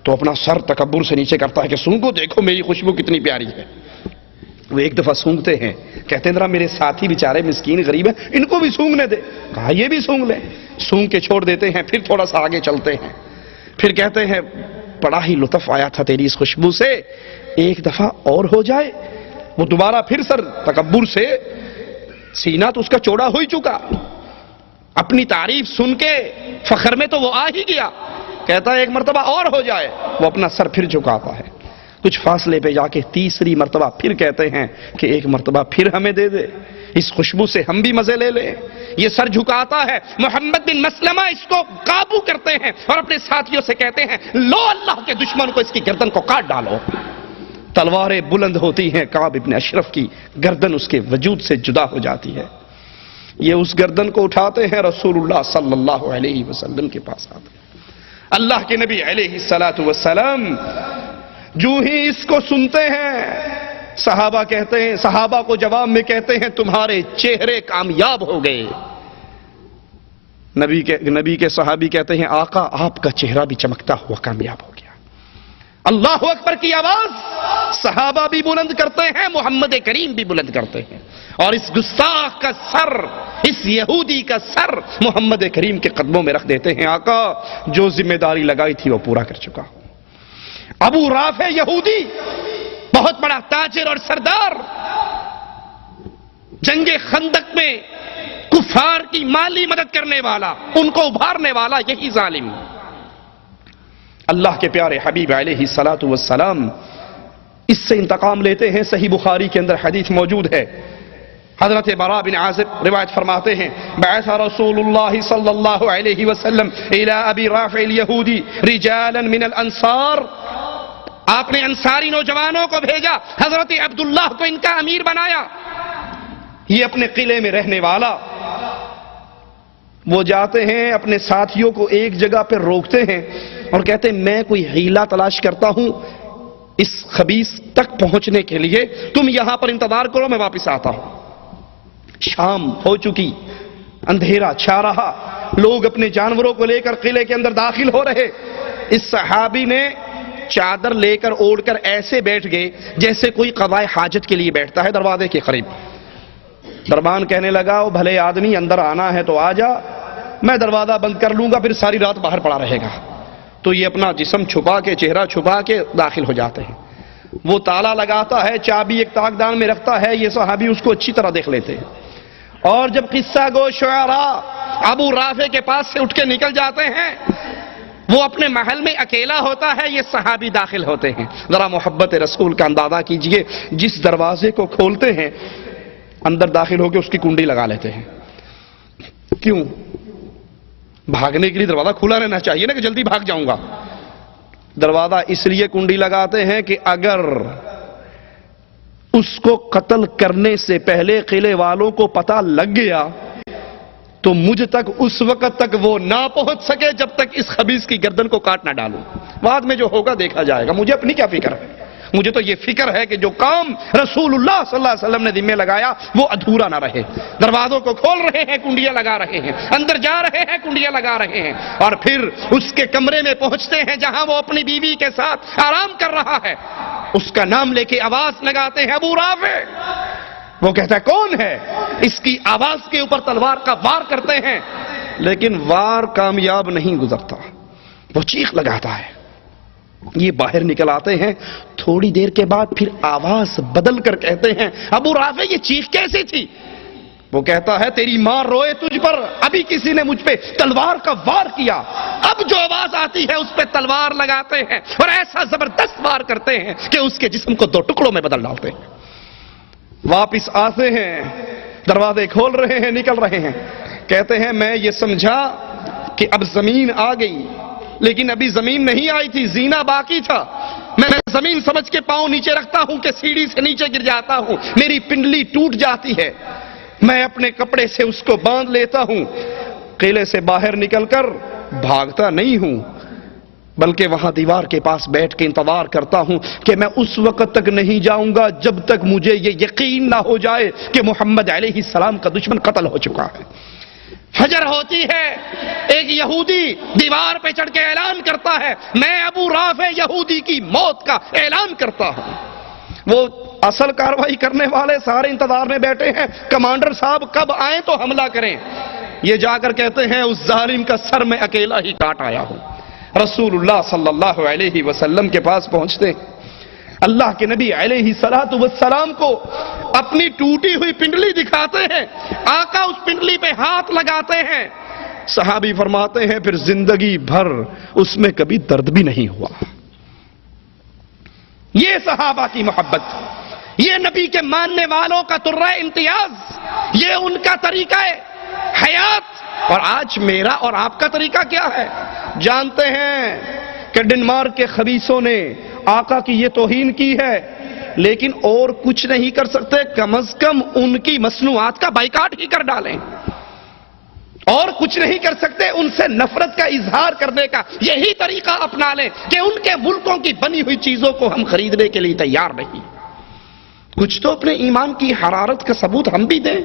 تو اپنا سر تکبر سے نیچے کرتا ہے کہ سونگو، دیکھو میری خوشبو کتنی پیاری ہے۔ وہ ایک دفعہ سونگتے ہیں، کہتے ہیں ذرا میرے ساتھی بیچارے مسکین غریب ہیں، ان کو بھی سونگنے دے۔ کہا یہ بھی سونگ لیں۔ سونگ کے چھوڑ دیتے ہیں، پھر تھوڑا سا آگے چلتے ہیں، پھر کہتے ہیں بڑا ہی لطف آیا تھا تیری اس خوشبو سے، ایک دفعہ اور ہو جائے۔ وہ دوبارہ پھر سر تکبر سے، سینہ تو اس کا چوڑا ہو ہی چکا، اپنی تعریف سن کے فخر میں تو وہ آ ہی گیا، کہتا ہے ایک مرتبہ اور ہو جائے۔ وہ اپنا سر پھر جھکاتا ہے، کچھ فاصلے پہ جا کے تیسری مرتبہ پھر کہتے ہیں کہ ایک مرتبہ پھر ہمیں دے دے، اس خوشبو سے ہم بھی مزے لے لیں۔ یہ سر جھکاتا ہے، محمد بن مسلمہ اس کو قابو کرتے ہیں اور اپنے ساتھیوں سے کہتے ہیں لو اللہ کے دشمن کو اس کی گردن کو کاٹ ڈالو۔ تلواریں بلند ہوتی ہیں، کعب بن اشرف کی گردن اس کے وجود سے جدا ہو جاتی ہے۔ یہ اس گردن کو اٹھاتے ہیں، رسول اللہ صلی اللہ علیہ وسلم کے پاس آتے ہیں۔ اللہ کے نبی علیہ الصلوۃ والسلام جو ہی اس کو سنتے ہیں، صحابہ کہتے ہیں، صحابہ کو جواب میں کہتے ہیں تمہارے چہرے کامیاب ہو گئے۔ نبی کے صحابی کہتے ہیں آقا آپ کا چہرہ بھی چمکتا ہوا کامیاب ہو گیا۔ اللہ اکبر کی آواز صحابہ بھی بلند کرتے ہیں، محمد کریم بھی بلند کرتے ہیں، اور اس گستاخ کا سر، اس یہودی کا سر محمد کریم کے قدموں میں رکھ دیتے ہیں۔ آقا جو ذمہ داری لگائی تھی وہ پورا کر چکا ہوں۔ ابو رافع یہودی، بہت بڑا تاجر اور سردار، جنگ خندق میں کفار کی مالی مدد کرنے والا، ان کو ابھارنے والا یہی ظالم اللہ کے پیارے حبیب علیہ الصلوۃ والسلام اس سے انتقام لیتے ہیں. صحیح بخاری کے اندر حدیث موجود ہے. حضرت براء بن عازب روایت فرماتے ہیں بعث رسول اللہ صلی اللہ علیہ وسلم الى ابی رافع الیہودی رجالا من الانصار. آپ نے انصاری نوجوانوں کو بھیجا, حضرت عبداللہ کو ان کا امیر بنایا. یہ اپنے قلعے میں رہنے والا, وہ جاتے ہیں اپنے ساتھیوں کو ایک جگہ پہ روکتے ہیں اور کہتے ہیں میں کوئی ہیلا تلاش کرتا ہوں اس خبیث تک پہنچنے کے لیے, تم یہاں پر انتظار کرو, میں واپس آتا ہوں. شام ہو چکی, اندھیرا چھا رہا, لوگ اپنے جانوروں کو لے کر قلعے کے اندر داخل ہو رہے. اس صحابی نے چادر لے کر اوڑھ کر ایسے بیٹھ گئے جیسے کوئی قضائے حاجت کے لیے بیٹھتا ہے دروازے کے قریب. دربان کہنے لگا او بھلے آدمی اندر آنا ہے تو آ جا, میں دروازہ بند کر لوں گا, پھر ساری رات باہر پڑا رہے گا. تو یہ اپنا جسم چھپا کے, چہرہ چھپا کے داخل ہو جاتے ہیں. وہ تالا لگاتا ہے, چابی ایک تاکدان میں رکھتا ہے, یہ صحابی اس کو اچھی طرح دیکھ لیتے ہیں. اور جب قصہ گو شعراء ابو رافع کے پاس سے اٹھ کے نکل جاتے ہیں, وہ اپنے محل میں اکیلا ہوتا ہے, یہ صحابی داخل ہوتے ہیں. ذرا محبت رسول کا اندازہ کیجئے, جس دروازے کو کھولتے ہیں اندر داخل ہو کے اس کی کنڈی لگا لیتے ہیں. کیوں؟ بھاگنے کے لیے دروازہ کھلا رہنا چاہیے نا کہ جلدی بھاگ جاؤں گا. دروازہ اس لیے کنڈی لگاتے ہیں کہ اگر اس کو قتل کرنے سے پہلے قلعے والوں کو پتہ لگ گیا تو مجھ تک اس وقت تک وہ نہ پہنچ سکے جب تک اس خبیث کی گردن کو کاٹ نہ ڈالوں. بعد میں جو ہوگا دیکھا جائے گا, مجھے اپنی کیا فکر ہے. مجھے تو یہ فکر ہے کہ جو کام رسول اللہ صلی اللہ علیہ وسلم نے ذمہ لگایا وہ ادھورا نہ رہے. دروازوں کو کھول رہے ہیں, کنڈیاں لگا رہے ہیں, اندر جا رہے ہیں, کنڈیاں لگا رہے ہیں, اور پھر اس کے کمرے میں پہنچتے ہیں جہاں وہ اپنی بیوی کے ساتھ آرام کر رہا ہے. اس کا نام لے کے آواز لگاتے ہیں ابو رافع. وہ کہتا ہے کون ہے؟ اس کی آواز کے اوپر تلوار کا وار کرتے ہیں, لیکن وار کامیاب نہیں گزرتا. وہ چیخ لگاتا ہے, یہ باہر نکل آتے ہیں. تھوڑی دیر کے بعد پھر آواز بدل کر کہتے ہیں ابو رافع یہ چیخ کیسی تھی؟ وہ کہتا ہے تیری ماں روئے تجھ پر, ابھی کسی نے مجھ پہ تلوار کا وار کیا, اب جو آواز آتی ہے اس پہ تلوار لگاتے ہیں اور ایسا زبردست وار کرتے ہیں کہ اس کے جسم کو 2 ٹکڑوں میں بدل ڈالتے ہیں. واپس آتے ہیں, دروازے کھول رہے ہیں, نکل رہے ہیں. کہتے ہیں میں یہ سمجھا کہ اب زمین آ گئی, لیکن ابھی زمین نہیں آئی تھی, زینہ باقی تھا. میں زمین سمجھ کے پاؤں نیچے رکھتا ہوں کہ سیڑھی سے نیچے گر جاتا ہوں, میری پنڈلی ٹوٹ جاتی ہے. میں اپنے کپڑے سے اس کو باندھ لیتا ہوں. قلعے سے باہر نکل کر بھاگتا نہیں ہوں, بلکہ وہاں دیوار کے پاس بیٹھ کے انتظار کرتا ہوں کہ میں اس وقت تک نہیں جاؤں گا جب تک مجھے یہ یقین نہ ہو جائے کہ محمد علیہ السلام کا دشمن قتل ہو چکا ہے. فجر ہوتی ہے, ایک یہودی دیوار پہ چڑھ کے اعلان کرتا ہے میں ابو رافع یہودی کی موت کا اعلان کرتا ہوں. وہ اصل کاروائی کرنے والے سارے انتظار میں بیٹھے ہیں, کمانڈر صاحب کب آئیں تو حملہ کریں. یہ جا کر کہتے ہیں اس ظالم کا سر میں اکیلا ہی کاٹ آیا ہوں. رسول اللہ صلی اللہ علیہ وسلم کے پاس پہنچتے, اللہ کے نبی علیہ الصلوۃ والسلام کو اپنی ٹوٹی ہوئی پنڈلی دکھاتے ہیں. آقا اس پنڈلی پہ ہاتھ لگاتے ہیں. صحابی فرماتے ہیں پھر زندگی بھر اس میں کبھی درد بھی نہیں ہوا. یہ صحابہ کی محبت, یہ نبی کے ماننے والوں کا ترہ امتیاز, یہ ان کا طریقہ حیات. اور آج میرا اور آپ کا طریقہ کیا ہے؟ جانتے ہیں کہ ڈنمارک کے خبیثوں نے آقا کی یہ توہین کی ہے, لیکن اور کچھ نہیں کر سکتے, کم از کم ان کی مصنوعات کا بائیکاٹ ہی کر ڈالیں. اور کچھ نہیں کر سکتے, ان سے نفرت کا اظہار کرنے کا یہی طریقہ اپنا لیں کہ ان کے ملکوں کی بنی ہوئی چیزوں کو ہم خریدنے کے لیے تیار نہیں. کچھ تو اپنے ایمان کی حرارت کا ثبوت ہم بھی دیں.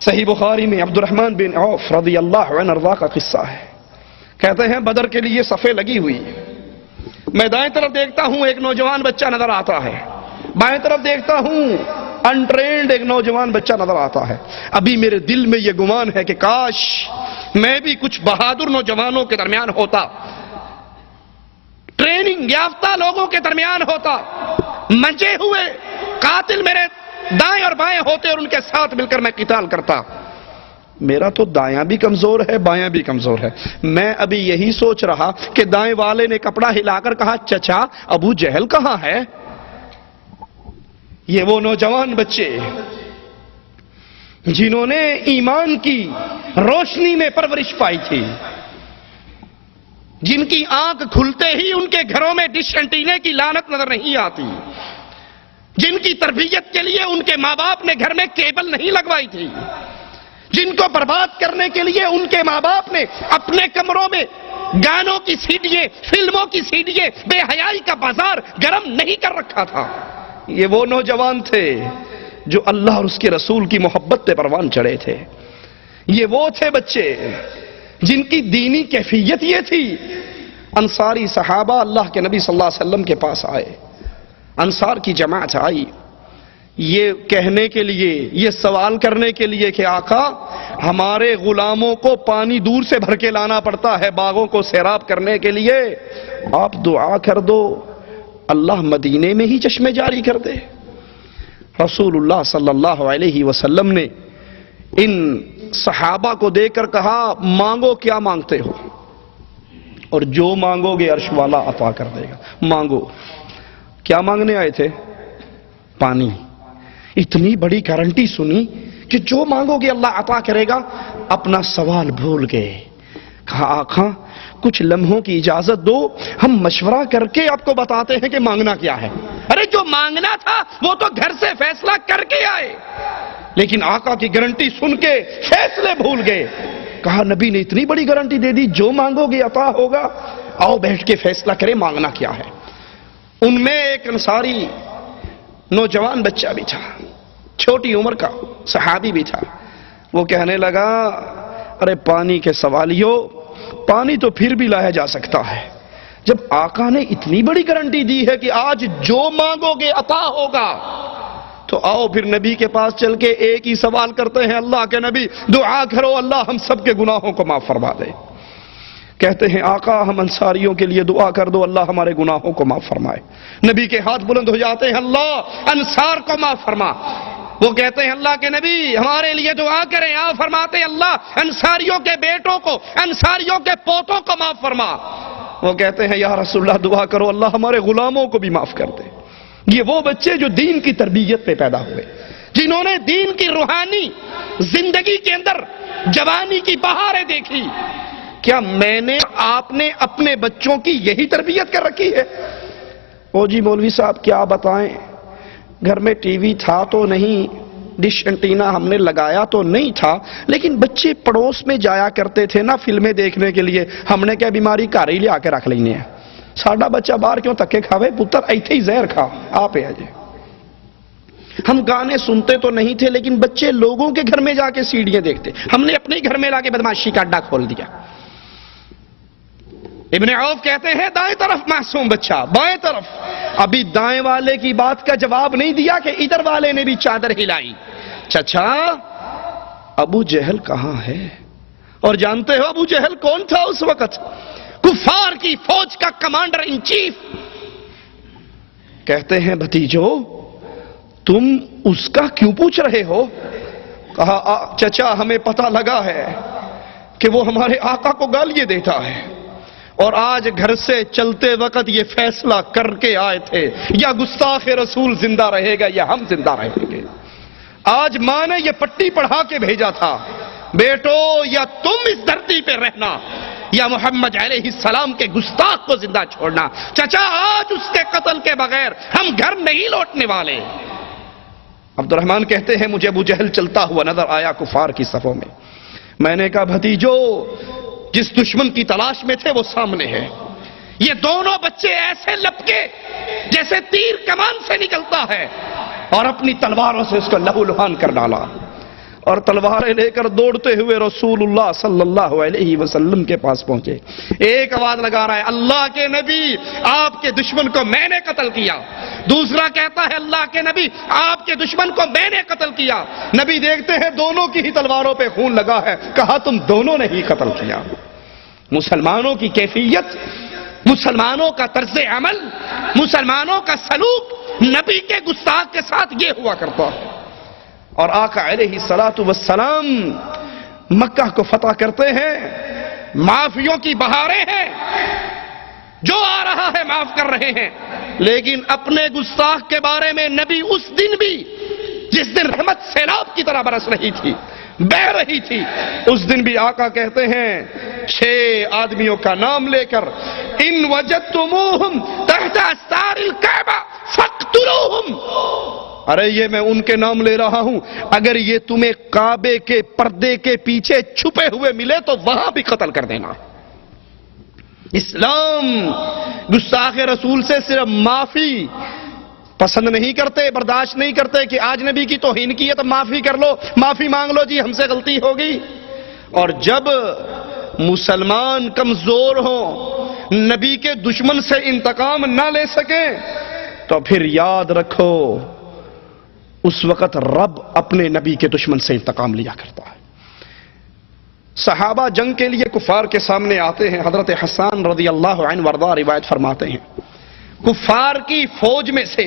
صحیح بخاری میں عبد الرحمن بن عوف رضی اللہ عنہ ارضا کا قصہ ہے. کہتے ہیں بدر کے لیے صفیں لگی ہوئی, میں دائیں طرف دیکھتا ہوں ایک نوجوان بچہ نظر آتا ہے, بائیں طرف دیکھتا ہوں انٹرینڈ ایک نوجوان بچہ نظر آتا ہے. ابھی میرے دل میں یہ گمان ہے کہ کاش میں بھی کچھ بہادر نوجوانوں کے درمیان ہوتا, ٹریننگ یافتہ لوگوں کے درمیان ہوتا, منچے ہوئے قاتل میرے دائیں اور بائیں ہوتے اور ان کے ساتھ مل کر میں قتال کرتا. میرا تو دایاں بھی کمزور ہے بایاں بھی کمزور ہے. میں ابھی یہی سوچ رہا کہ دائیں والے نے کپڑا ہلا کر کہا چچا ابو جہل کہاں ہے. یہ وہ نوجوان بچے جنہوں نے ایمان کی روشنی میں پرورش پائی تھی، جن کی آنکھ کھلتے ہی ان کے گھروں میں ڈش انٹینے کی لعنت نظر نہیں آتی، جن کی تربیت کے لیے ان کے ماں باپ نے گھر میں کیبل نہیں لگوائی تھی، جن کو برباد کرنے کے لیے ان کے ماں باپ نے اپنے کمروں میں گانوں کی سیڈیاں، فلموں کی سیڈیاں، بے حیائی کا بازار گرم نہیں کر رکھا تھا. یہ وہ نوجوان تھے جو اللہ اور اس کے رسول کی محبت پہ پروان چڑھے تھے. یہ وہ تھے بچے جن کی دینی کیفیت یہ تھی. انصاری صحابہ اللہ کے نبی صلی اللہ علیہ وسلم کے پاس آئے، انصار کی جماعت آئی یہ کہنے کے لیے، یہ سوال کرنے کے لیے کہ آقا ہمارے غلاموں کو پانی دور سے بھر کے لانا پڑتا ہے باغوں کو سیراب کرنے کے لیے، آپ دعا کر دو اللہ مدینے میں ہی چشمے جاری کر دے. رسول اللہ صلی اللہ علیہ وسلم نے ان صحابہ کو دیکھ کر کہا مانگو کیا مانگتے ہو، اور جو مانگو گے عرش والا عطا کر دے گا. مانگو. کیا مانگنے آئے تھے؟ پانی. اتنی بڑی گارنٹی سنی کہ جو مانگو گے اللہ عطا کرے گا. اپنا سوال بھول گئے. کہا آقا کچھ لمحوں کی اجازت دو، ہم مشورہ کر کے آپ کو بتاتے ہیں کہ مانگنا کیا ہے. ارے جو مانگنا تھا وہ تو گھر سے فیصلہ کر کے آئے، لیکن آقا کی گارنٹی سن کے فیصلے بھول گئے. کہا نبی نے اتنی بڑی گارنٹی دے دی جو مانگو گے عطا ہوگا، آؤ بیٹھ کے فیصلہ کرے مانگنا کیا ہے. ان میں ایک انصاری نوجوان بچہ بھی تھا، چھوٹی عمر کا صحابی بھی تھا. وہ کہنے لگا ارے پانی کے سوالیو، پانی تو پھر بھی لایا جا سکتا ہے، جب آقا نے اتنی بڑی گارنٹی دی ہے کہ آج جو مانگو گے عطا ہوگا، تو آؤ پھر نبی کے پاس چل کے ایک ہی سوال کرتے ہیں. اللہ کے نبی دعا کرو اللہ ہم سب کے گناہوں کو معاف فرما دے. کہتے ہیں آقا ہم انصاریوں کے لیے دعا کر دو اللہ ہمارے گناہوں کو معاف فرمائے. نبی کے ہاتھ بلند ہو جاتے ہیں اللہ انصار کو معاف فرما. وہ کہتے ہیں اللہ کے نبی ہمارے لیے دعا کریں. آپ فرماتے اللہ انصاریوں کے بیٹوں کو، انصاریوں کے پوتوں کو معاف فرما. وہ کہتے ہیں یا رسول اللہ دعا کرو اللہ ہمارے غلاموں کو بھی معاف کر دے. یہ وہ بچے جو دین کی تربیت پہ پیدا ہوئے، جنہوں نے دین کی روحانی زندگی کے اندر جوانی کی بہاریں دیکھی. کیا میں نے آپ نے اپنے بچوں کی یہی تربیت کر رکھی ہے؟ او جی مولوی صاحب کیا بتائیں، گھر میں ٹی وی تھا تو نہیں، ڈش انٹینا ہم نے لگایا تو نہیں تھا، لیکن بچے پڑوس میں جایا کرتے تھے نا فلمیں دیکھنے کے لیے. ہم نے کیا بیماری گھر ہی لے آ کے رکھ لینی ہے، ساڈا بچہ باہر کیوں تکے کھاوے، پتر ایتھے ہی زہر کھا آپ ہے جی. ہم گانے سنتے تو نہیں تھے لیکن بچے لوگوں کے گھر میں جا کے سیڑیاں دیکھتے. ہم نے اپنے گھر میں لا کے بدماشی کا اڈا کھول دیا. ابن عوف کہتے ہیں دائیں طرف معصوم بچہ، بائیں طرف. ابھی دائیں والے کی بات کا جواب نہیں دیا کہ ادھر والے نے بھی چادر ہلائی. چچا ابو جہل کہاں ہے؟ اور جانتے ہو ابو جہل کون تھا اس وقت؟ کفار کی فوج کا کمانڈر ان چیف. کہتے ہیں بھتیجو تم اس کا کیوں پوچھ رہے ہو؟ کہا چچا ہمیں پتہ لگا ہے کہ وہ ہمارے آقا کو گالیاں دیتا ہے، اور آج گھر سے چلتے وقت یہ فیصلہ کر کے آئے تھے یا گستاخ رسول زندہ رہے گا یا ہم زندہ رہیں گے. آج ماں نے یہ پٹی پڑھا کے بھیجا تھا بیٹو یا تم اس دھرتی پہ رہنا یا محمد علیہ السلام کے گستاخ کو زندہ چھوڑنا. چچا آج اس کے قتل کے بغیر ہم گھر نہیں لوٹنے والے. عبد الرحمن کہتے ہیں مجھے ابو جہل چلتا ہوا نظر آیا کفار کی صفوں میں. میں نے کہا بھتیجو جس دشمن کی تلاش میں تھے وہ سامنے ہے. یہ دونوں بچے ایسے لپکے جیسے تیر کمان سے نکلتا ہے، اور اپنی تلواروں سے اس کو لہو لہان کر ڈالا، اور تلواریں لے کر دوڑتے ہوئے رسول اللہ صلی اللہ علیہ وسلم کے پاس پہنچے. ایک آواز لگا رہا ہے اللہ کے نبی آپ کے دشمن کو میں نے قتل کیا. دوسرا کہتا ہے اللہ کے نبی آپ کے دشمن کو میں نے قتل کیا. نبی دیکھتے ہیں دونوں کی ہی تلواروں پہ خون لگا ہے. کہا تم دونوں نے ہی قتل کیا. مسلمانوں کی کیفیت، مسلمانوں کا طرز عمل، مسلمانوں کا سلوک نبی کے گستاخ کے ساتھ یہ ہوا کرتا ہے. اور آقا علیہ الصلوۃ والسلام مکہ کو فتح کرتے ہیں، معافیوں کی بہاریں ہیں، جو آ رہا ہے معاف کر رہے ہیں، لیکن اپنے گستاخ کے بارے میں نبی اس دن بھی، جس دن رحمت سیلاب کی طرح برس رہی تھی، بہ رہی تھی، اس دن بھی آقا کہتے ہیں 6 آدمیوں کا نام لے کر، ان وجدتموہم تحت استار الکعبہ فاقتلوہم، ارے یہ میں ان کے نام لے رہا ہوں، اگر یہ تمہیں کعبے کے پردے کے پیچھے چھپے ہوئے ملے تو وہاں بھی قتل کر دینا۔ اسلام گستاخ رسول سے صرف معافی پسند نہیں کرتے، برداشت نہیں کرتے کہ آج نبی کی توہین کی ہے تو معافی کر لو، معافی مانگ لو، جی ہم سے غلطی ہوگی۔ اور جب مسلمان کمزور ہوں، نبی کے دشمن سے انتقام نہ لے سکیں، تو پھر یاد رکھو اس وقت رب اپنے نبی کے دشمن سے انتقام لیا کرتا ہے۔ صحابہ جنگ کے لیے کفار کے سامنے آتے ہیں، حضرت حسان رضی اللہ عنہ وارضاہ روایت فرماتے ہیں، کفار کی فوج میں سے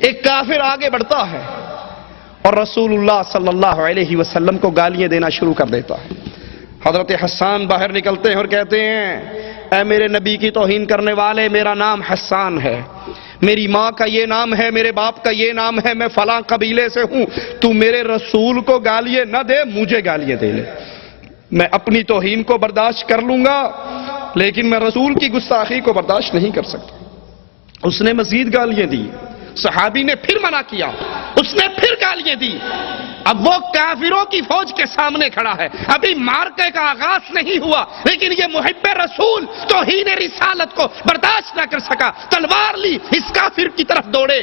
ایک کافر آگے بڑھتا ہے اور رسول اللہ صلی اللہ علیہ وسلم کو گالیاں دینا شروع کر دیتا ہے۔ حضرت حسان باہر نکلتے ہیں اور کہتے ہیں، اے میرے نبی کی توہین کرنے والے، میرا نام حسان ہے، میری ماں کا یہ نام ہے، میرے باپ کا یہ نام ہے، میں فلاں قبیلے سے ہوں، تو میرے رسول کو گالیاں نہ دے، مجھے گالیاں دے لے، میں اپنی توہین کو برداشت کر لوں گا لیکن میں رسول کی گستاخی کو برداشت نہیں کر سکتا۔ اس نے مزید گالیاں دی، صحابی نے پھر منع کیا، اس نے پھر گالیاں دی۔ اب وہ کافروں کی فوج کے سامنے کھڑا ہے، ابھی مارکے کا آغاز نہیں ہوا، لیکن یہ محب رسول توہین رسالت کو برداشت نہ کر سکا، تلوار لی، اس کافر کی طرف دوڑے۔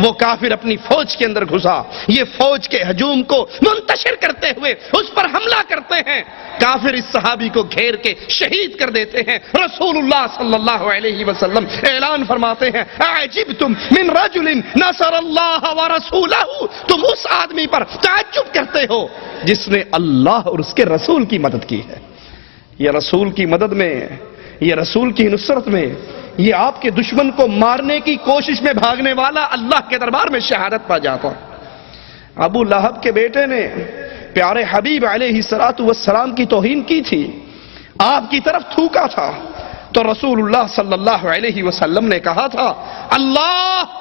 وہ کافر اپنی فوج کے اندر گھسا، یہ فوج کے ہجوم کو منتشر کرتے ہوئے اس پر حملہ کرتے ہیں، کافر اس صحابی کو گھیر کے شہید کر دیتے ہیں۔ رسول اللہ صلی اللہ علیہ وسلم اعلان فرماتے ہیں، اعجبتم من رجل نصر اللہ ورسولہ، تم اس آدمی پر تعجب کرتے ہو جس نے اللہ اور اس کے رسول کی مدد کی ہے۔ یہ رسول کی مدد میں، یہ رسول کی نصرت میں، یہ آپ کے دشمن کو مارنے کی کوشش میں بھاگنے والا اللہ کے دربار میں شہادت پا جاتا۔ ابو لہب کے بیٹے نے پیارے حبیب علیہ السلام کی توہین کی تھی، آپ کی طرف تھوکا تھا، تو رسول اللہ صلی اللہ علیہ وسلم نے کہا تھا، اللہ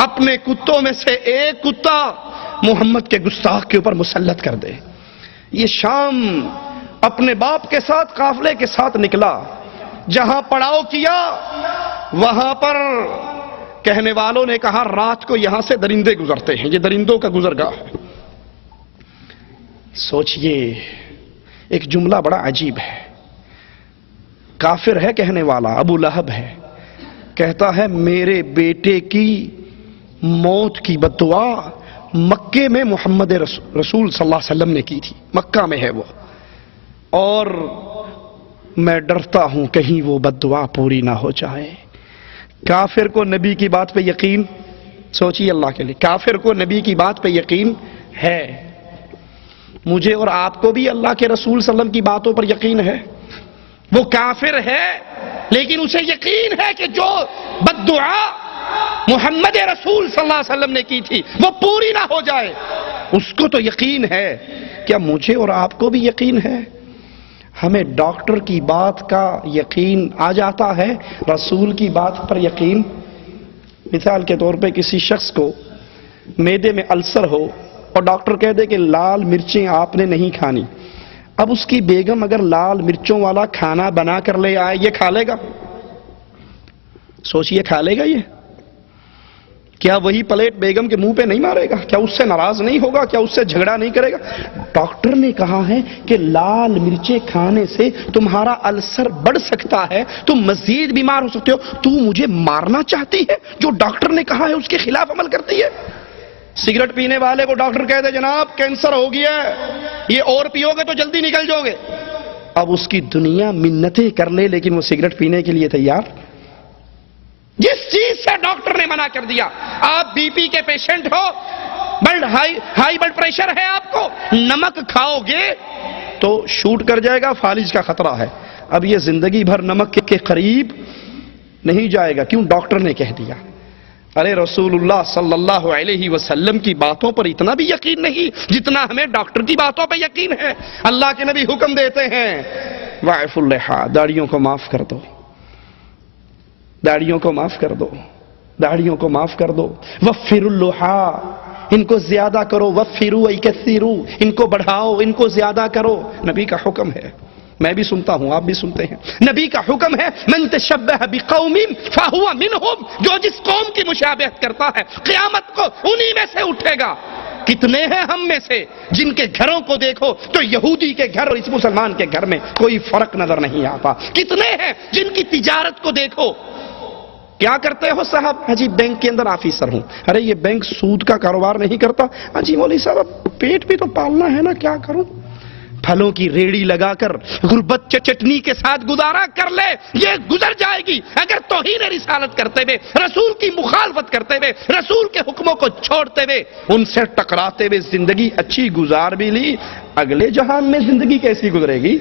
اپنے کتوں میں سے ایک کتا محمد کے گستاخ کے اوپر مسلط کر دے۔ یہ شام اپنے باپ کے ساتھ قافلے کے ساتھ نکلا، جہاں پڑاؤ کیا وہاں پر کہنے والوں نے کہا رات کو یہاں سے درندے گزرتے ہیں، یہ درندوں کا گزرگاہ ہے۔ سوچئے ایک جملہ بڑا عجیب ہے، کافر ہے کہنے والا، ابو لہب ہے، کہتا ہے میرے بیٹے کی موت کی بددعا مکے میں محمد رسول صلی اللہ علیہ وسلم نے کی تھی، مکہ میں ہے وہ، اور میں ڈرتا ہوں کہیں وہ بددعا پوری نہ ہو جائے۔ کافر کو نبی کی بات پہ یقین، سوچیے اللہ کے لیے، کافر کو نبی کی بات پہ یقین ہے، مجھے اور آپ کو بھی اللہ کے رسول صلی اللہ علیہ وسلم کی باتوں پر یقین ہے۔ وہ کافر ہے لیکن اسے یقین ہے کہ جو بددعا محمد رسول صلی اللہ علیہ وسلم نے کی تھی وہ پوری نہ ہو جائے، اس کو تو یقین ہے۔ کیا مجھے اور آپ کو بھی یقین ہے؟ ہمیں ڈاکٹر کی بات کا یقین آ جاتا ہے، رسول کی بات پر یقین۔ مثال کے طور پہ کسی شخص کو معدے میں السر ہو اور ڈاکٹر کہہ دے کہ لال مرچیں آپ نے نہیں کھانی، اب اس کی بیگم اگر لال مرچوں والا کھانا بنا کر لے آئے، یہ کھا لے گا؟ سوچئے کھا لے گا یہ؟ کیا وہی پلیٹ بیگم کے منہ پہ نہیں مارے گا؟ کیا اس سے ناراض نہیں ہوگا؟ کیا اس سے جھگڑا نہیں کرے گا؟ ڈاکٹر نے کہا ہے کہ لال مرچیں کھانے سے تمہارا السر بڑھ سکتا ہے، تم مزید بیمار ہو سکتے ہو، تو مجھے مارنا چاہتی ہے؟ جو ڈاکٹر نے کہا ہے اس کے خلاف عمل کرتی ہے۔ سگریٹ پینے والے کو ڈاکٹر کہہ دے جناب کینسر ہو گیا ہے، یہ اور پیو گے تو جلدی نکل جاؤ گے، اب اس کی دنیا منتیں کر لے لیکن وہ سگریٹ پینے کے لیے تیار۔ جس چیز سے ڈاکٹر نے منع کر دیا، آپ بی پی کے پیشنٹ ہو، ہائی بلڈ پریشر ہے آپ کو، نمک کھاؤ گے تو شوٹ کر جائے گا، فالج کا خطرہ ہے، اب یہ زندگی بھر نمک کے قریب نہیں جائے گا، کیوں؟ ڈاکٹر نے کہہ دیا۔ ارے رسول اللہ صلی اللہ علیہ وسلم کی باتوں پر اتنا بھی یقین نہیں جتنا ہمیں ڈاکٹر کی باتوں پہ یقین ہے. اللہ کے نبی حکم دیتے ہیں وَاعْفُوا اللِّحَىٰ، داڑھیوں کو معاف کر دو، داڑھیوں کو معاف کر دو، داڑھیوں کو معاف کر دو. وَفِّرُوا اللُّحَىٰ، ان کو زیادہ کرو. وَفِّرُوا وَيْكَثِّرُوا، ان کو بڑھاؤ، ان کو زیادہ کرو. نبی کا حکم ہے، میں بھی سنتا ہوں، آپ بھی سنتے ہیں. نبی کا حکم ہے من تشبہ بقوم فہو منہم، جو جس قوم کی مشابہت کرتا ہے قیامت کو انہی میں سے اٹھے گا. کتنے ہیں ہم میں سے جن کے گھروں کو دیکھو تو یہودی کے گھر اور اس مسلمان کے گھر میں کوئی فرق نظر نہیں آتا. کتنے ہیں جن کی تجارت کو دیکھو. کیا کرتے ہو صاحب؟ ہاں جی بینک کے اندر آفیسر ہوں. ارے یہ بینک سود کا کاروبار نہیں کرتا. ہاں جی مولوی صاحب پیٹ بھی تو پالنا ہے نا، کیا کروں؟ پھلوں کی ریڑھی لگا کر غربت چٹنی کے ساتھ گزارا کر لے، یہ گزر جائے گی. اگر توہین رسالت کرتے ہوئے، رسول کی مخالفت کرتے ہوئے، رسول کے حکموں کو چھوڑتے ہوئے، ان سے ٹکراتے ہوئے زندگی اچھی گزار بھی لی، اگلے جہان میں زندگی کیسی گزرے گی؟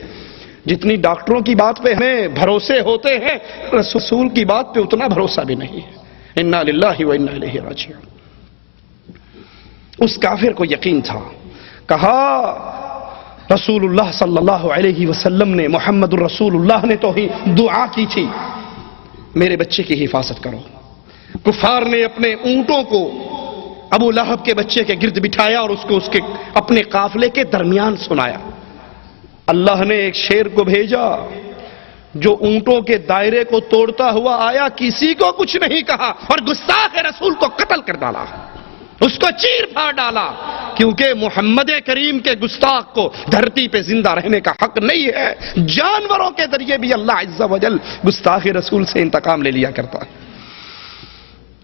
جتنی ڈاکٹروں کی بات پہ ہمیں بھروسے ہوتے ہیں، رسول کی بات پہ اتنا بھروسہ بھی نہیں ہے. انا للہ و انا الیہ راجعون. اس کافر کو یقین تھا. کہا رسول اللہ صلی اللہ علیہ وسلم نے، محمد الرسول اللہ نے تو ہی دعا کی تھی میرے بچے کی حفاظت کرو. کفار نے اپنے اونٹوں کو ابو لہب کے بچے کے گرد بٹھایا اور اس کو اس کے اپنے قافلے کے درمیان سنایا. اللہ نے ایک شیر کو بھیجا جو اونٹوں کے دائرے کو توڑتا ہوا آیا، کسی کو کچھ نہیں کہا اور گستاخ رسول کو قتل کر ڈالا، اس کو چیر پھاڑ ڈالا، کیونکہ محمد کریم کے گستاخ کو دھرتی پہ زندہ رہنے کا حق نہیں ہے. جانوروں کے ذریعے بھی اللہ عز و جل گستاخ رسول سے انتقام لے لیا کرتا ہے.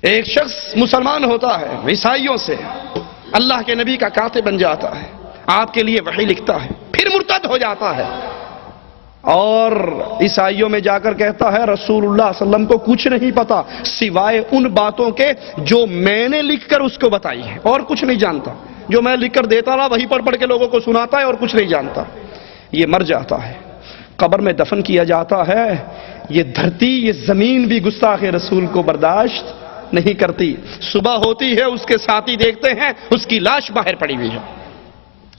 ایک شخص مسلمان ہوتا ہے عیسائیوں سے، اللہ کے نبی کا کاتب بن جاتا ہے، آپ کے لیے وحی لکھتا ہے، پھر مرتد ہو جاتا ہے اور عیسائیوں میں جا کر کہتا ہے رسول اللہ صلی اللہ علیہ وسلم کو کچھ نہیں پتا سوائے ان باتوں کے جو میں نے لکھ کر اس کو بتائی ہے، اور کچھ نہیں جانتا. جو میں لکھ کر دیتا رہا وہی پڑھ پڑھ کے لوگوں کو سناتا ہے اور کچھ نہیں جانتا. یہ مر جاتا ہے، قبر میں دفن کیا جاتا ہے. یہ دھرتی، یہ زمین بھی گستاخ رسول کو برداشت نہیں کرتی. صبح ہوتی ہے، اس کے ساتھی دیکھتے ہیں اس کی لاش باہر پڑی ہوئی ہے.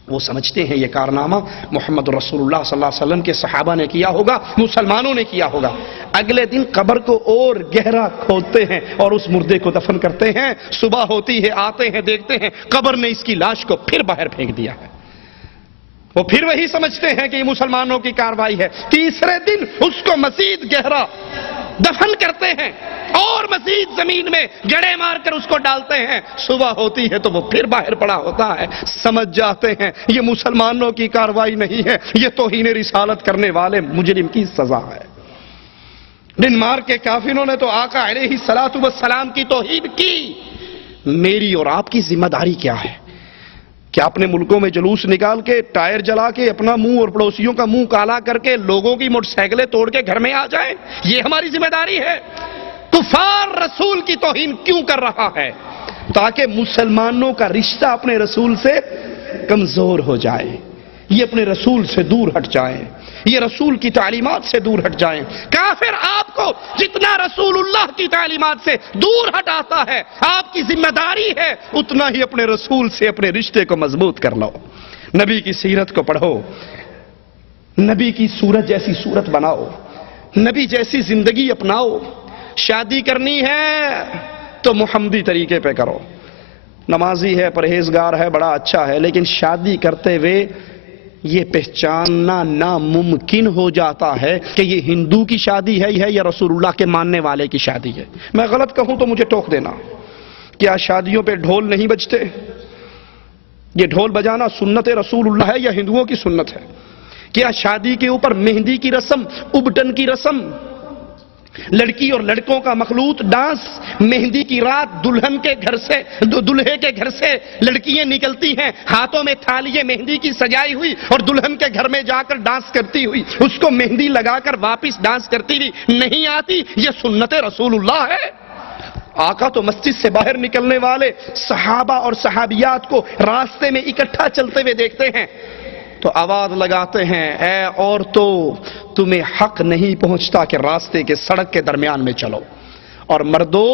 وہ سمجھتے ہیں یہ کارنامہ محمد رسول اللہ صلی اللہ علیہ وسلم کے صحابہ نے کیا ہوگا، مسلمانوں نے کیا ہوگا. اگلے دن قبر کو اور گہرا کھودتے ہیں اور اس مردے کو دفن کرتے ہیں. صبح ہوتی ہے، آتے ہیں، دیکھتے ہیں قبر نے اس کی لاش کو پھر باہر پھینک دیا ہے. وہ پھر وہی سمجھتے ہیں کہ یہ مسلمانوں کی کارروائی ہے. تیسرے دن اس کو مزید گہرا دفن کرتے ہیں اور مزید زمین میں گڑے مار کر اس کو ڈالتے ہیں. صبح ہوتی ہے تو وہ پھر باہر پڑا ہوتا ہے. سمجھ جاتے ہیں یہ مسلمانوں کی کارروائی نہیں ہے، یہ توہین رسالت کرنے والے مجرم کی سزا ہے. ڈنمارک کے کافروں نے تو آقا علیہ الصلوۃ والسلام کی توہین کی. میری اور آپ کی ذمہ داری کیا ہے؟ کیا اپنے ملکوں میں جلوس نکال کے، ٹائر جلا کے، اپنا منہ اور پڑوسیوں کا منہ کالا کر کے لوگوں کی موٹر سائیکلیں توڑ کے گھر میں آ جائیں؟ یہ ہماری ذمہ داری ہے. کفار رسول کی توہین کیوں کر رہا ہے؟ تاکہ مسلمانوں کا رشتہ اپنے رسول سے کمزور ہو جائے، یہ اپنے رسول سے دور ہٹ جائیں، یہ رسول کی تعلیمات سے دور ہٹ جائیں. کافر آپ کو جتنا رسول اللہ کی تعلیمات سے دور ہٹاتا ہے، آپ کی ذمہ داری ہے اتنا ہی اپنے رسول سے اپنے رشتے کو مضبوط کر لو. نبی کی سیرت کو پڑھو، نبی کی صورت جیسی صورت بناؤ، نبی جیسی زندگی اپناؤ. شادی کرنی ہے تو محمدی طریقے پہ کرو. نمازی ہے، پرہیزگار ہے، بڑا اچھا ہے، لیکن شادی کرتے ہوئے یہ پہچاننا ناممکن ہو جاتا ہے کہ یہ ہندو کی شادی ہے یا رسول اللہ کے ماننے والے کی شادی ہے. میں غلط کہوں تو مجھے ٹوک دینا. کیا شادیوں پہ ڈھول نہیں بجتے؟ یہ ڈھول بجانا سنت رسول اللہ ہے یا ہندوؤں کی سنت ہے؟ کیا شادی کے اوپر مہندی کی رسم، ابٹن کی رسم، لڑکی اور لڑکوں کا مخلوط ڈانس، مہندی کی رات دلہن کے گھر سے، دلہے کے گھر سے لڑکیاں نکلتی ہیں ہاتھوں میں تھالیے مہندی کی سجائی ہوئی اور دلہن کے گھر میں جا کر ڈانس کرتی ہوئی، اس کو مہندی لگا کر واپس ڈانس کرتی ہوئی نہیں آتی، یہ سنت رسول اللہ ہے؟ آقا تو مسجد سے باہر نکلنے والے صحابہ اور صحابیات کو راستے میں اکٹھا چلتے ہوئے دیکھتے ہیں تو آواز لگاتے ہیں، اے عورتوں تمہیں حق نہیں پہنچتا کہ راستے کے سڑک کے درمیان میں چلو، اور مردوں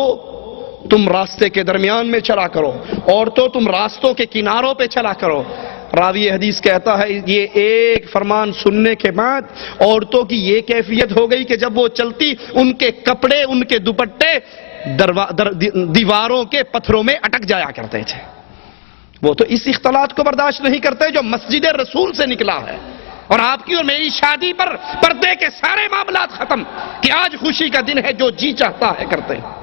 تم راستے کے درمیان میں چلا کرو، عورتوں تم راستوں کے کناروں پہ چلا کرو۔ راوی حدیث کہتا ہے یہ ایک فرمان سننے کے بعد عورتوں کی یہ کیفیت ہو گئی کہ جب وہ چلتی ان کے کپڑے، ان کے دوپٹے دیواروں کے پتھروں میں اٹک جایا کرتے تھے۔ وہ تو اس اختلاط کو برداشت نہیں کرتے جو مسجد رسول سے نکلا ہے، اور آپ کی اور میری شادی پر پردے کے سارے معاملات ختم کہ آج خوشی کا دن ہے، جو جی چاہتا ہے کرتے ہیں۔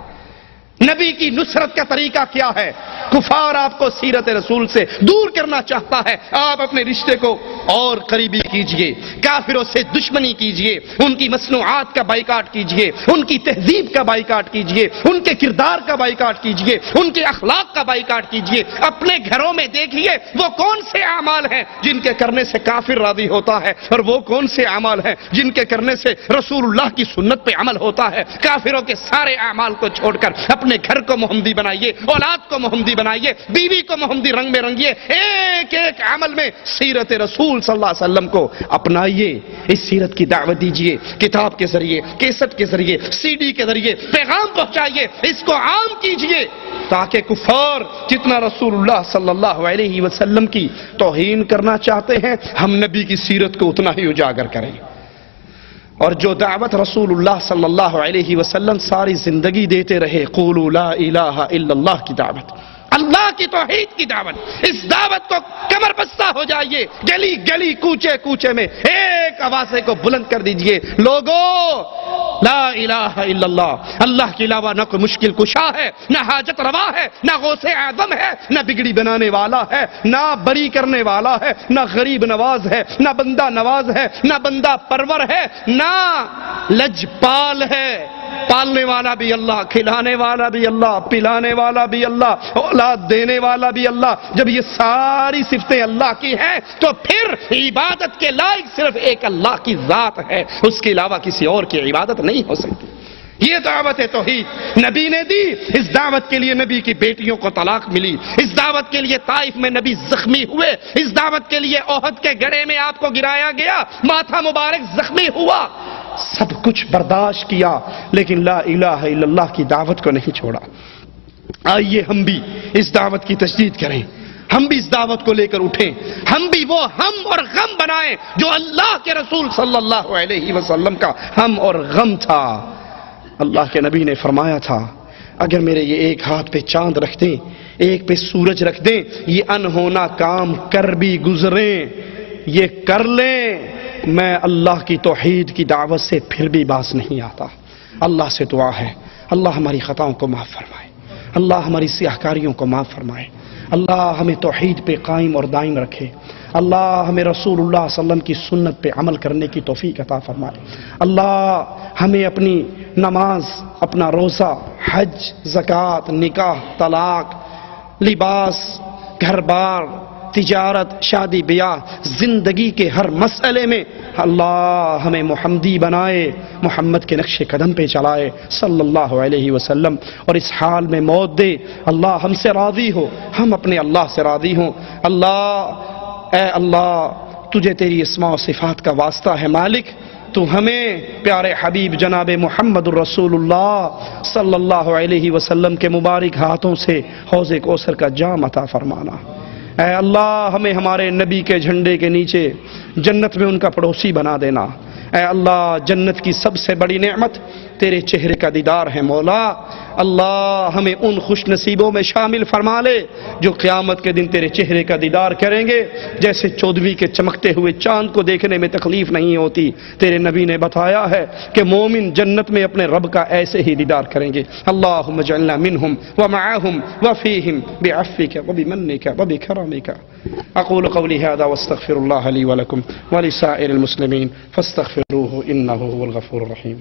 نبی کی نصرت کا طریقہ کیا ہے؟ کفار آپ کو سیرت رسول سے دور کرنا چاہتا ہے، آپ اپنے رشتے کو اور قریبی کیجئے، کافروں سے دشمنی کیجئے، ان کی مصنوعات کا بائیکاٹ کیجئے، ان کی تہذیب کا بائیکاٹ کیجئے، ان کے کردار کا بائیکاٹ کیجئے، ان کے اخلاق کا بائیکاٹ کیجئے۔ اپنے گھروں میں دیکھیے وہ کون سے اعمال ہیں جن کے کرنے سے کافر راضی ہوتا ہے، اور وہ کون سے اعمال ہیں جن کے کرنے سے رسول اللہ کی سنت پہ عمل ہوتا ہے۔ کافروں کے سارے اعمال کو چھوڑ کر اپنے گھر کو محمدی بنائیے، اولاد کو محمدی بنائیے، بیوی کو محمدی رنگ میں رنگیے، ایک ایک عمل میں سیرت رسول صلی اللہ علیہ وسلم کو اپنائیے، اس سیرت کی دعوت دیجیے، کتاب کے ذریعے، کیسٹ کے ذریعے، سی ڈی کے ذریعے پیغام پہنچائیے، اس کو عام کیجیے تاکہ کفار جتنا رسول اللہ صلی اللہ علیہ وسلم کی توہین کرنا چاہتے ہیں، ہم نبی کی سیرت کو اتنا ہی اجاگر کریں۔ اور جو دعوت رسول اللہ صلی اللہ علیہ وسلم ساری زندگی دیتے رہے، قولوا لا الہ الا اللہ کی دعوت، اللہ کی توحید کی دعوت، اس دعوت کو کمر بستہ ہو جائیے، گلی گلی کوچے کوچے میں ایک آوازے کو بلند کر دیجئے، لوگو لا الہ الا اللہ، اللہ کے علاوہ نہ کوئی مشکل کشا ہے، نہ حاجت روا ہے، نہ غوث اعظم ہے، نہ بگڑی بنانے والا ہے، نہ بری کرنے والا ہے، نہ غریب نواز ہے، نہ بندہ نواز ہے، نہ بندہ پرور ہے، نہ لجپال ہے، پالنے والا بھی اللہ، کھلانے والا بھی اللہ، پلانے والا بھی اللہ، اولاد دینے والا بھی اللہ۔ جب یہ ساری صفتیں اللہ کی ہیں تو پھر عبادت کے لائق صرف ایک اللہ کی ذات ہے، اس کے علاوہ کسی اور کی عبادت نہیں ہو سکتی۔ یہ دعوت توحید نبی نے دی، اس دعوت کے لیے نبی کی بیٹیوں کو طلاق ملی، اس دعوت کے لیے طائف میں نبی زخمی ہوئے، اس دعوت کے لیے احد کے گڑھے میں آپ کو گرایا گیا، ماتھا مبارک زخمی ہوا، سب کچھ برداشت کیا، لیکن لا الہ الا اللہ کی دعوت کو نہیں چھوڑا۔ آئیے ہم بھی اس دعوت کی تجدید کریں، ہم بھی اس دعوت کو لے کر اٹھیں، ہم بھی وہ ہم اور غم بنائیں جو اللہ کے رسول صلی اللہ علیہ وسلم کا ہم اور غم تھا۔ اللہ کے نبی نے فرمایا تھا اگر میرے یہ ایک ہاتھ پہ چاند رکھ دیں، ایک پہ سورج رکھ دیں، یہ انہونا کام کر بھی گزریں، یہ کر لیں، میں اللہ کی توحید کی دعوت سے پھر بھی باز نہیں آتا۔ اللہ سے دعا ہے اللہ ہماری خطاؤں کو معاف فرمائے، اللہ ہماری سیاہکاریوں کو معاف فرمائے، اللہ ہمیں توحید پہ قائم اور دائم رکھے، اللہ ہمیں رسول اللہ صلی اللہ علیہ وسلم کی سنت پہ عمل کرنے کی توفیق عطا فرمائے، اللہ ہمیں اپنی نماز، اپنا روزہ، حج، زکوٰۃ، نکاح، طلاق، لباس، گھر بار، تجارت، شادی بیاہ، زندگی کے ہر مسئلے میں اللہ ہمیں محمدی بنائے، محمد کے نقش قدم پہ چلائے صلی اللہ علیہ وسلم، اور اس حال میں موت دے اللہ ہم سے راضی ہو، ہم اپنے اللہ سے راضی ہوں۔ اللہ اے اللہ تجھے تیری اسماء و صفات کا واسطہ ہے مالک، تو ہمیں پیارے حبیب جناب محمد الرسول اللہ صلی اللہ علیہ وسلم کے مبارک ہاتھوں سے حوض کوثر کا جام عطا فرمانا۔ اے اللہ ہمیں ہمارے نبی کے جھنڈے کے نیچے جنت میں ان کا پڑوسی بنا دینا۔ اے اللہ جنت کی سب سے بڑی نعمت تیرے چہرے کا دیدار ہے مولا، اللہ ہمیں ان خوش نصیبوں میں شامل فرما لے جو قیامت کے دن تیرے چہرے کا دیدار کریں گے، جیسے چودھویں کے چمکتے ہوئے چاند کو دیکھنے میں تکلیف نہیں ہوتی، تیرے نبی نے بتایا ہے کہ مومن جنت میں اپنے رب کا ایسے ہی دیدار کریں گے۔ اللہم اجعلنا منہم ومعہم وفیہم بعفوک وبمنک وبکرمک۔ اقول قولی ھذا واستغفر اللہ لی ولکم ولسائر المسلمین فاستغفروہ انہ هو الغفور الرحیم۔